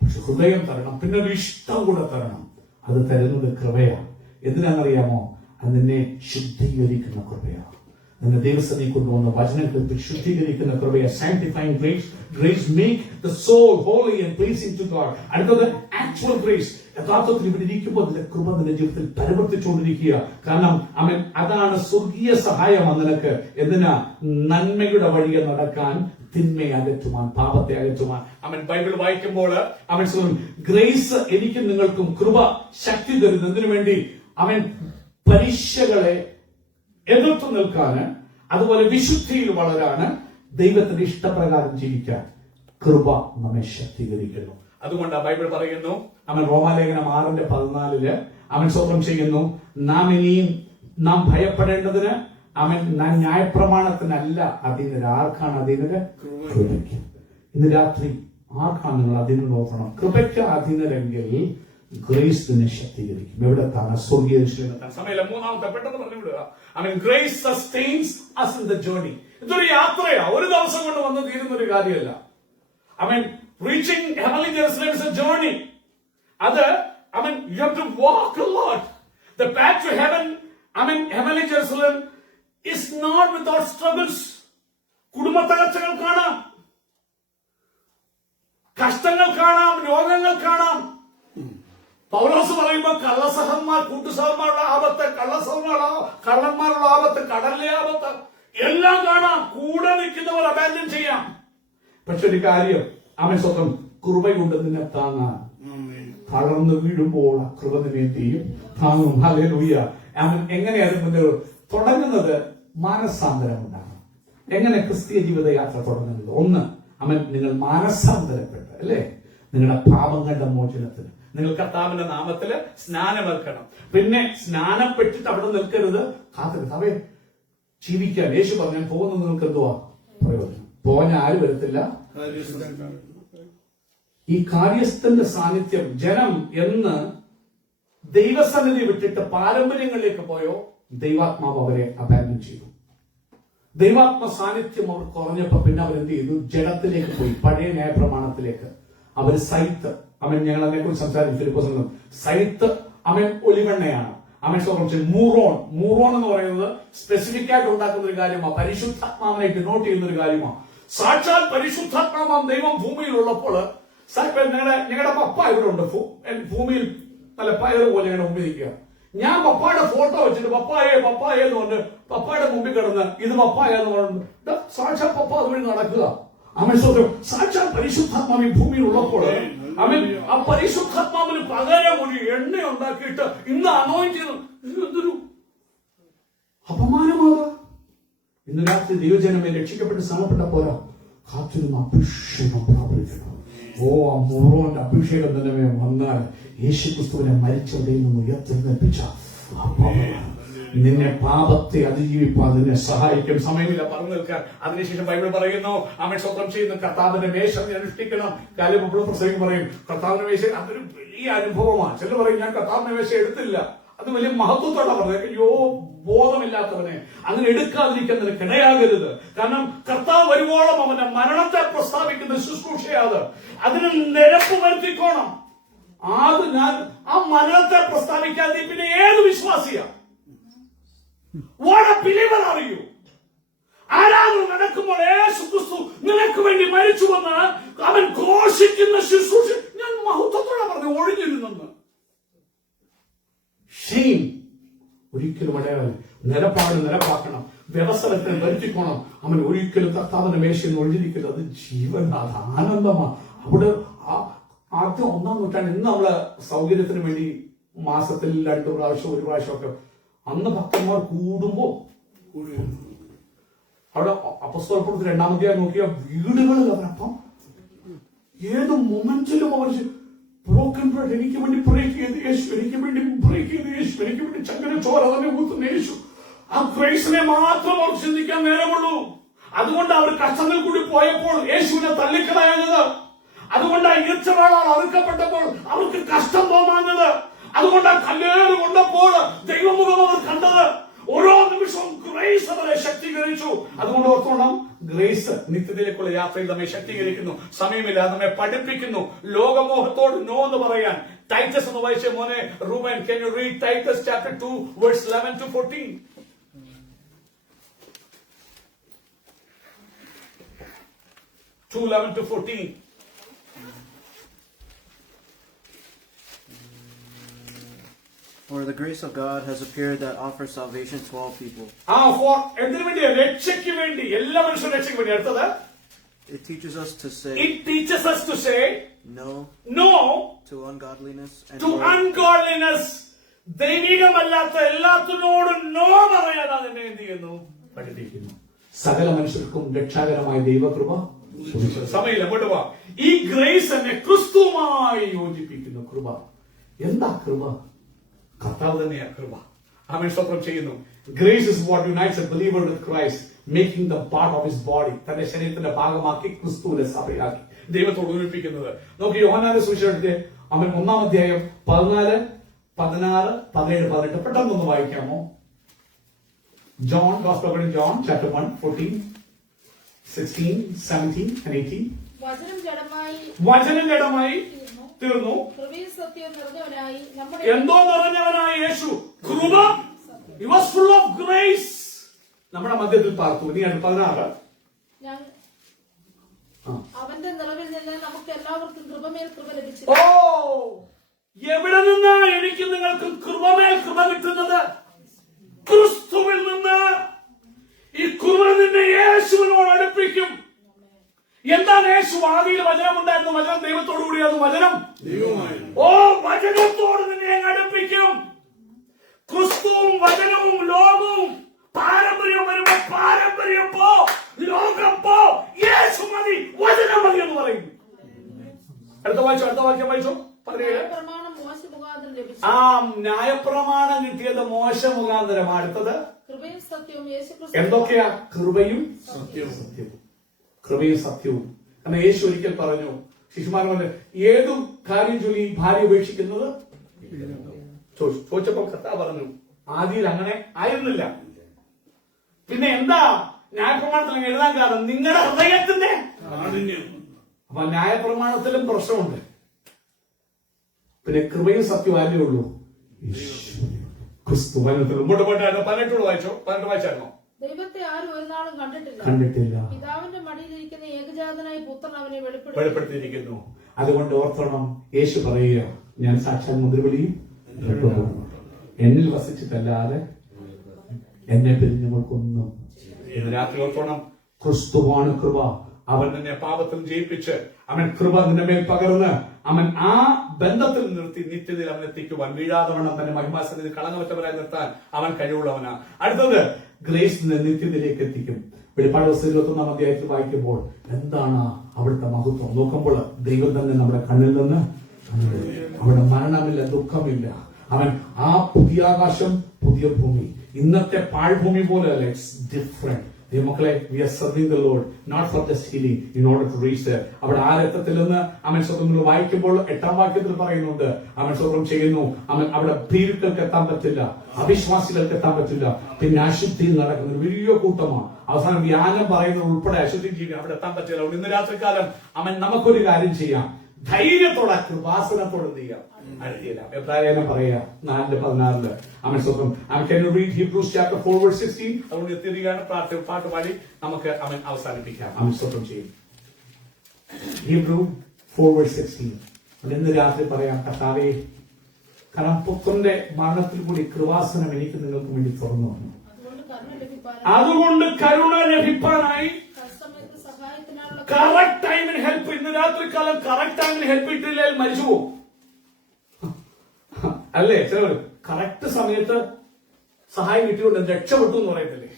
പക്ഷെ ഹൃദയം തരണം, പിന്നെ ഒരു ഇഷ്ടം കൂടെ തരണം. അത് തരുന്നത് കൃപയാണ്. എന്തിനാണെന്നറിയാമോ? അത് നിന്നെ ശുദ്ധീകരിക്കുന്ന കൃപയാണ്. നിന്നെ ദൈവസഭയെ കൊണ്ടുവന്ന വചനം കേൾപ്പി ശുദ്ധീകരിക്കുന്ന കൃപയാണ്. Sanctifying grace. Grace make the soul holy and pleasing to God. അടുത്തത് ആക്ച്വൽ ഗ്രേസ്. യഥാർത്ഥത്തിൽ ഇവിടെ ഇരിക്കുമ്പോൾ അതിന്റെ കൃപ നിന്റെ ജീവിതത്തിൽ പരിവർത്തിച്ചുകൊണ്ടിരിക്കുക. കാരണം അവൻ അതാണ് സ്വർഗീയ സഹായം നിനക്ക്. എന്തിനാ? നന്മയുടെ വഴിയെ നടക്കാൻ, തിന്മയെ അകറ്റുവാൻ, പാപത്തെ അകറ്റുവാൻ. അവൻ ബൈബിൾ വായിക്കുമ്പോൾ അവൻ ഗ്രേസ് എനിക്കും നിങ്ങൾക്കും കൃപ ശക്തി തരുന്നു. എന്തിനു വേണ്ടി? അവൻ പരീക്ഷകളെ എതിർത്തു നിൽക്കാന്, അതുപോലെ വിശുദ്ധിയിൽ വളരാന്, ദൈവത്തിന്റെ ഇഷ്ടപ്രകാരം ജീവിക്കാൻ കൃപ നമ്മെ ശക്തീകരിക്കുന്നു. അതുകൊണ്ട് ബൈബിൾ പറയുന്നു, അവൻ റോമാലേഖനം 6:14 അവൻ സ്വന്തം ചെയ്യുന്നു, നാം ഭയപ്പെടേണ്ടതിന് അവൻ ന്യായപ്രമാണത്തിനല്ല അധീനര്. ആർക്കാണ് അധീനര്? കൃപയ്ക്ക്. ഇന്ന് രാത്രി ആർക്കാണ് നിങ്ങൾ അധീനം നോക്കണം? കൃപയ്ക്ക് അധീനരെങ്കിൽ ഗ്രേസ് നിന്നെ ശക്തീകരിക്കും. എവിടെത്താണ്? സ്വർഗീയ സമയം. മൂന്നാമത്തെ പെട്ടെന്ന് പറഞ്ഞു വിടുക. Grace sustains us in the journey. ഇതൊരു യാത്രയാ, ഒരു ദിവസം കൊണ്ട് വന്ന് തീരുന്ന ഒരു കാര്യമല്ല. reaching heavenly Jerusalem is a journey. അത് you have to walk a lot. The path to heaven, heavenly Jerusalem is not without struggles. കുടുംബത്തകർച്ചകൾ കാണാം, കഷ്ടങ്ങൾ കാണാം, രോഗങ്ങൾ കാണാം. പൗലോസ് പറയുമ്പോൾ കള്ളസഹന്മാർ, കൂട്ടുസഹന്മാരുടെ ആപത്ത്, കള്ളന്മാരുടെ ആപത്ത്, കടലിലെ ആപത്ത് എല്ലാം കാണാം. കൂടെ നിൽക്കുന്നവർ അബാൻഡൻ ചെയ്യാം. പക്ഷെ ഒരു കാര്യം, അവൻ സ്വന്തം കൃപയുണ്ട് നിന്നെ താങ്ങാൻ. തളർന്ന് വീഴുമ്പോൾ ആ കൃപ നിന്നെ ചെയ്യും, താങ്ങും. ഹല്ലേലൂയ. അവൻ എങ്ങനെയായിരുന്നു തുടങ്ങുന്നത്? മാനസാന്തരം ഉണ്ടാകണം. എങ്ങനെ ക്രിസ്തീയ ജീവിതയാത്ര തുടങ്ങുന്നത്? ഒന്ന്, നിങ്ങൾ മാനസാന്തരപ്പെട്ട്, അല്ലേ? നിങ്ങളുടെ പാപങ്ങളുടെ മോചനത്തിന് നിങ്ങൾ കർത്താവിന്റെ നാമത്തില് സ്നാനമേൽക്കണം. പിന്നെ സ്നാനപ്പെട്ടിട്ട് അവിടെ നിൽക്കരുത്, കാത്തിരുത്തവേ ജീവിക്കാൻ. യേശു പറഞ്ഞു, പോകുന്ന നിങ്ങൾക്ക് എന്തുവാ പ്രയോജനം? പോകാൻ ആര് വരത്തില്ല? ഈ കാര്യസ്ഥന്റെ സാന്നിധ്യം. ജനം എന്ന് ദൈവസന്നിധി വിട്ടിട്ട് പാരമ്പര്യങ്ങളിലേക്ക് പോയോ, ദൈവാത്മാവ് അവരെ അബാൻഡൻ ചെയ്തു. ദൈവാത്മ സാന്നിധ്യം അവർ കുറഞ്ഞപ്പോ പിന്നെ അവരെന്ത് ചെയ്തു? ജഡത്തിലേക്ക് പോയി, പഴയ ന്യായപ്രമാണത്തിലേക്ക്. അവര് സൈത്ത്, ഞങ്ങൾ അതിനെ കുറിച്ച് സംസാരിച്ചു. സൈത്ത് ഒലിവെണ്ണയാണ്. മൂറോൺ എന്ന് പറയുന്നത് സ്പെസിഫിക് ആയിട്ട് ഉണ്ടാക്കുന്ന ഒരു കാര്യമാണ്, പരിശുദ്ധാത്മാവിനെ ഡിനോട്ട് ചെയ്യുന്ന ഒരു കാര്യമാണ്. സാക്ഷാൽ പരിശുദ്ധാത്മാവാം ദൈവം ഭൂമിയിലുള്ളപ്പോൾ ഞങ്ങളുടെ പപ്പ ഇവിടെ ഉണ്ട്, ഭൂമിയിൽ നല്ല പയറ് പോലെ ഇങ്ങനെ മുമ്പിൽ നിൽക്കുക. ഞാൻ പപ്പായുടെ ഫോട്ടോ വെച്ചിട്ട് പപ്പായെ എന്ന് പറഞ്ഞ് പപ്പായുടെ മുമ്പിൽ കിടന്ന് ഇത് പപ്പായ എന്ന് പറഞ്ഞു സാക്ഷാൽ പപ്പ അതുവഴി നടക്കുക. സാക്ഷാൽ പരിശുദ്ധാത്മാവ് ഈ ഭൂമിയിൽ ഉള്ളപ്പോൾ ആ പരിശുദ്ധാത്മാവിന് പകരം ഒരു എണ്ണ ഉണ്ടാക്കിയിട്ട് ഇന്ന് അനോയിന്റ് എന്തൊരു അപമാനമാകാ. ഇന്ന് രാത്രി ദൈവജനമേ രക്ഷിക്കപ്പെട്ട് സമപ്പെട്ട പോരാ, കാത്തിരുന്ന അഭിഷേകം പ്രാപിക്കണം. ആ മോറോന്റെ അഭിഷേകം തന്നെ വന്നാൽ യേശുക്രിസ്തുവിനെ മരിച്ചവരിൽ നിന്ന് ഉയർത്തെഴുന്നേൽപ്പിച്ച നിന്നെ പാപത്തെ അതിജീവിപ്പാൻ നിന്നെ സഹായിക്കും. സമയമില്ല പറഞ്ഞു നിൽക്കാൻ. അതിനുശേഷം ബൈബിൾ പറയുന്നു, അവൻ സ്വന്തം ചെയ്യുന്ന കർത്താവിന്റെ വേഷം അനുഷ്ഠിക്കണം. കാര്യം പ്രസംഗം പറയും, കർത്താവിന്റെ വേഷം അതൊരു വലിയ അനുഭവമാണ്. ചിലർ പറയും, ഞാൻ കർത്താവിന്റെ വേഷം എടുത്തില്ല. അത് വലിയ മഹത്വത്തോടെ പറഞ്ഞത്. അയ്യോ ബോധമില്ലാത്തവനെ അങ്ങനെ എടുക്കാതിരിക്കാൻ നിനക്ക് ഇടയാകരുത്. കാരണം കർത്താവ് വരുവോളം അവന്റെ മരണത്തെ പ്രസ്താവിക്കുന്ന ശുശ്രൂഷയാത്. അതിന് നിരപ്പ് വരുത്തിക്കോണം. അത് ഞാൻ ആ മരണത്തെ പ്രസ്താവിക്കാതെ പിന്നെ ഏത് വിശ്വാസിയാ? What a believer are you? ആരാധന നടക്കുമ്പോൾ യേശു ക്രിസ്തു നിനക്ക് വേണ്ടി മരിച്ചുവെന്ന് അവൻ ഘോഷിക്കുന്ന ശുശ്രൂഷ ഞാൻ മഹത്വത്തോടെ പറഞ്ഞു ഒഴിഞ്ഞിരുന്നെന്ന്. ഷെയിം ഒരിക്കലും അടയാളല്ല. നിലപാക്കണം, വ്യവസ്ഥകൾ വരുത്തിക്കോണം. അവൻ ഒരിക്കലും കർത്താവിന്റെ മേശയിൽ നിന്ന് ഒഴിഞ്ഞിരിക്കരുത്. അത് ജീവൻ, അത് ആനന്ദമാണ്. അവിടെ ആദ്യം 1-ാം നൂറ്റാണ്ട് ഇന്ന് നമ്മള് സൗകര്യത്തിന് വേണ്ടി മാസത്തിൽ 2 പ്രാവശ്യം 1 പ്രാവശ്യമൊക്കെ അന്ന് ഭക്തന്മാർ കൂടുമ്പോ അവിടെ അപ്പോസ്തലപ്രവൃത്തി 2-ാം അധ്യായം നോക്കിയ വീടുകളിൽ അവരപ്പം ഏത് മൊമെന്റിലും അവർ ബ്രോക്കൺ ബ്രെഡ് എനിക്ക് വേണ്ടി ബ്രേക്ക് ചെയ്ത് യേശു, എനിക്ക് വേണ്ടി ബ്രേക്ക് ചെയ്ത് യേശു, എനിക്ക് വേണ്ടി ചങ്ങല ചോര തന്നെ ഊത്തുന്ന യേശു. ആ ഗ്രേസിനെ മാത്രം അവർ ചിന്തിക്കാൻ നേരമുള്ളൂ. അതുകൊണ്ട് അവർ കഷ്ടത്തിൽ കൂടി പോയപ്പോൾ യേശുവിനെ തള്ളിക്കളയുന്നത്. അതുകൊണ്ട് ആ ഈർച്ചവാളാൽ അറുക്കപ്പെട്ടപ്പോൾ അവർക്ക് കഷ്ടം തോന്നാഞ്ഞത്. അതുകൊണ്ട് ആ കല്ലേറ് കൊണ്ടപ്പോൾ ദൈവമുഖം അവർ കണ്ടത്. ഓരോ നിമിഷവും ഗ്രേസ് അവരെ ശക്തീകരിച്ചു. അതുകൊണ്ട് ഓർത്തോണം, ഗ്രേസ് നിത്യതയിലേക്കുള്ള യാത്രയിൽ നമ്മെ ശക്തീകരിക്കുന്നു. സമയമില്ല, നമ്മെ പഠിപ്പിക്കുന്നു ലോകമോഹത്തോട് നോ എന്ന് പറയാൻ. ടൈറ്റസ് എന്ന് വായിച്ച മോനെ Reuben, can you read Titus chapter 2 verse 11 to 14? 2:11 to 14. For the grace of God has appeared that offers salvation to all people. എന്തിനു വേണ്ടിയാ? രക്ഷയ്ക്ക് വേണ്ടി, എല്ലാ മനുഷ്യരും രക്ഷയ്ക്ക് വേണ്ടി. അടുത്തത്, it teaches us to say no to ungodliness and ദൈവികമല്ലാത്ത എല്ലാത്തിനോടും നോ പറയാൻ അതിനെ എന്ത് ചെയ്യുന്നു? പഠിപ്പിക്കുന്നു. സകല മനുഷ്യർക്കും രക്ഷാകരമായ ദൈവകൃപ. സമയമില്ല, അങ്ങോട്ട് പോവാ. ഈ ഗ്രേസ് എന്നെ ക്രിസ്തുവുമായി യോജിപ്പിക്കുന്നു. കൃപ എന്താ? കൃപ കർത്താവ് തന്നെയാ കൃപ. ആമേൻ, സ്തോത്രം ചെയ്യുന്നു. Grace is what unites a believer with Christ, making them part of his body. തന്റെ ശരീരത്തിന്റെ ഭാഗമാക്കി ക്രിസ്തുവിനെ സഭയാക്കി ദൈവത്തോട് ഒരുമിപ്പിക്കുന്നത്. നോക്കി യോഹന്നാന്റെ സുവിശേഷത്തെ അവൻ 1-ാം അധ്യായം 14, 16, 17, 18 പെട്ടെന്നൊന്ന് വായിക്കാമോ? John, Gospel according to John, chapter 1, 14, 16, 17 and 18. വചനം ജഡമായി തീർന്നു. എന്തോ നിറഞ്ഞവനായി യേശു, കൃപ, he was full of grace, നമ്മുടെ മധ്യത്തിൽ പാർത്തു. ഇനി 16. അവന്റെ നിറവിൽ നിന്ന് നമുക്ക് എല്ലാവർക്കും കൃപമേൽ കൃപ ലഭിച്ചു. ഓ, എവിടെ നിന്നാ എനിക്ക് നിങ്ങൾക്ക് കൃപമേൽ കൃപ കിട്ടുന്നത്? ക്രിസ്തുവിൽ നിന്ന്. ഈ കൃപ നിന്നെ യേശുവിനോട് അടുപ്പിക്കും. എന്താണ് യേശു? ആദിയിൽ വചനം ഉണ്ടായിരുന്നു, വചനം ദൈവത്തോടു കൂടിയായിരുന്നു, വചനം ദൈവമായിരുന്നു. ഓ, വചനത്തോട് നിന്നെ അടുപ്പിക്കും. ക്രിസ്തുവും വചനവും ലോകവും പാരമ്പര്യം വരുമ്പോ പാരമ്പര്യം പോ, ലോകം പോ, യേശു മതി, വചനം മതി എന്ന് പറയും. അടുത്ത വാക്യം വായിച്ചോ. 17. ആ ന്യായപ്രമാണം കിട്ടിയത് മോശ മുഖാന്തരം. അടുത്തത് എന്തൊക്കെയാ? കൃപയും സത്യവും. കൃപയും സത്യവും. കാരണം യേശു ഒരിക്കൽ പറഞ്ഞു ശിശുമാരോട്, ഏതു കാര്യം ചൊല്ലി ഭാര്യ ഉപേക്ഷിക്കുന്നത്? ചോദിച്ചപ്പോൾ കർത്താവ് പറഞ്ഞു, ആദിയിൽ അങ്ങനെ ആയിരുന്നില്ല. പിന്നെ എന്താ ന്യായപ്രമാണത്തിൽ എഴുതാൻ കാരണം? നിങ്ങളുടെ ഹൃദയത്തിന്റെ കാഠിന്യം. അപ്പൊ ന്യായപ്രമാണത്തിലും പ്രശ്നമുണ്ട്. പിന്നെ കൃപയും സത്യവും ആരേ ഉള്ളൂ? ക്രിസ്തു. മുമ്പോട്ട് പോയിട്ട് 18 വായിച്ചോ. 18 വായിച്ചായിരുന്നോ? ദൈവത്തെ ആരും ഒരു നാളും കണ്ടിട്ടില്ല. പിതാവിന്റെ മടിയിലിരിക്കുന്ന ഏകജാതനായ പുത്രൻ അവനെ വെളിപ്പെടുത്തിയിരിക്കുന്നു. അതുകൊണ്ട് ഓർത്തോണം, യേശു പറയുക, ഞാൻ സാക്ഷാൽ മുദ്രവിളിയും എന്നിൽ വസിച്ചിട്ടല്ലാതെ എന്നെ പിരിഞ്ഞവർക്കൊന്നും. ഇന്ന് രാത്രി ഓർത്തോണം, ക്രിസ്തുവാണ് കൃപ. അവൻ നിന്നെ പാപത്തിൽ ജയിപ്പിച്ച് അവൻ കൃപ നിന്റെ മേൽ പകർന്ന് അവൻ ആ ബന്ധത്തിൽ നിർത്തി നിത്യതയിൽ അവൻ എത്തിക്കുവാൻ, വീഴാതെ വണ്ണം തന്നെ മഹിമാസന്നിധി കളങ്കമറ്റവരായി നിർത്താൻ അവൻ കഴിവുള്ളവനാ. അടുത്തത്, ഗ്രേസ് നിത്യതയിലേക്ക് എത്തിക്കും. വെളിപ്പാട് 21-ാം അധ്യായത്തിൽ വായിക്കുമ്പോൾ എന്താണ് അവിടുത്തെ മഹത്വം നോക്കുമ്പോൾ ദൈവം തന്നെ നമ്മുടെ കണ്ണിൽ നിന്ന്, അവിടെ മരണമില്ല, ദുഃഖമില്ല. അവൻ ആ പുതിയ ആകാശം, പുതിയ ഭൂമി, ഇന്നത്തെ പാഴ്ഭൂമി പോലെ അല്ല. It's different. മക്കളെ, we are serving the Lord not for just healing, in order to reach there. അവിടെ ആ രക്തത്തിൽ നിന്ന് അവൻ സ്വതന്ത്രം വായിക്കുമ്പോൾ 8ാം വാക്യത്തിൽ പറയുന്നുണ്ട്, അവൻ സ്വതന്ത്രം ചെയ്യുന്നു. അവൻ അവിടെ ഭീരുക്കൾക്ക് എത്താൻ പറ്റില്ല, അവിശ്വാസികൾക്ക് എത്താൻ പറ്റില്ല. പിന്നെ അശുദ്ധിയിൽ നടക്കുന്ന ഒരു വലിയ കൂട്ടമാണ്. അവസാനം വ്യാനം പറയുന്നത് ഉൾപ്പെടെ അശുദ്ധി ജീവി അവിടെ എത്താൻ പറ്റില്ല. അതുകൊണ്ട് ഇന്ന് രാത്രികാലം അവൻ നമുക്കൊരു കാര്യം ചെയ്യാം, ധൈര്യത്തോടെ കൃപാസനത്തോടെ ചെയ്യാം. എബ്രായലേഖനം പറയാ 4:16 അവൻ സ്വന്തം. Can you read Hebrews chapter 4 verse 16? അതുകൊണ്ട് എത്തിയിരിക്കുകയാണ്. പാട്ട് പാടി നമുക്ക് അവൻ അവസാനിപ്പിക്കാം. അവൻ സ്വന്തം ചെയ്യും. Hebrews 4 verse 16. ഇന്ന് രാത്രി പറയാം, കർത്താവേ, കാരണം പുത്രന്റെ മരണത്തിൽ കൂടി കൃപാസനം എനിക്ക് നിങ്ങൾക്ക് വേണ്ടി തുറന്നു വന്നു. അതുകൊണ്ട് കരുണ ലഭിക്കാനായി കറക്റ്റ് ടൈമിന് ഹെൽപ്പ്. ഇന്ന് രാത്രിക്കാലം കറക്റ്റ് ടൈമിന് ഹെൽപ്പ് ഇട്ടില്ലെങ്കിൽ മരിച്ചു പോകും. അല്ലേ? ചിലവർ കറക്റ്റ് സമയത്ത് സഹായം കിട്ടിയോണ്ട് രക്ഷപ്പെട്ടു എന്ന് പറയത്തില്ലേ?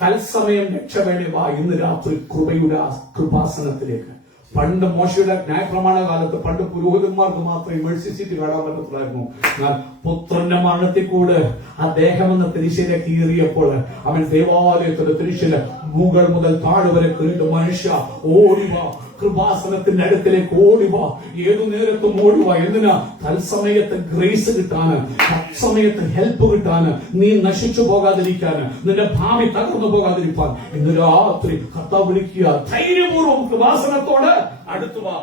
തത്സമയം രക്ഷ വേണ്ടി വാ ഇന്ന് രാത്രി കൃപയുടെ കൃപാസനത്തിലേക്ക്. പണ്ട് മോശയുടെ ന്യായപ്രമാണ കാലത്ത് പണ്ട് പുരോഹിതന്മാർക്ക് മാത്രമേ മേഴ്സി സീറ്റ് കാണാൻ പറ്റത്തുള്ളായിരുന്നു. എന്നാൽ പുത്രന്റെ മരണത്തിൽ കൂടെ അദ്ദേഹം എന്ന തിരിശിലെ കീറിയപ്പോൾ അവൻ ദേവാലയത്തിന്റെ തിരിശില് മുകൾ മുതൽ താഴെ വരെ കീറിയിട്ട് മനുഷ്യ ഓടിവാ, കൃപാസനത്തിന്റെ അടുത്തിലേക്ക് ഓടിവാ, ഏതു നേരത്തും ഓടിവാ. എന്തിനാ? തത്സമയത്ത് ഗ്രേസ് കിട്ടാന്, തത്സമയത്ത് ഹെൽപ്പ് കിട്ടാന്, നീ നശിച്ചു പോകാതിരിക്കാന്, നിന്റെ ഭാവി തകർന്നു പോകാതിരിക്കാൻ ഇന്ന് രാത്രി കർത്താവ് വിളിക്കുക, ധൈര്യപൂർവ്വം കൃപാസനത്തോട് അടുത്തുവാ.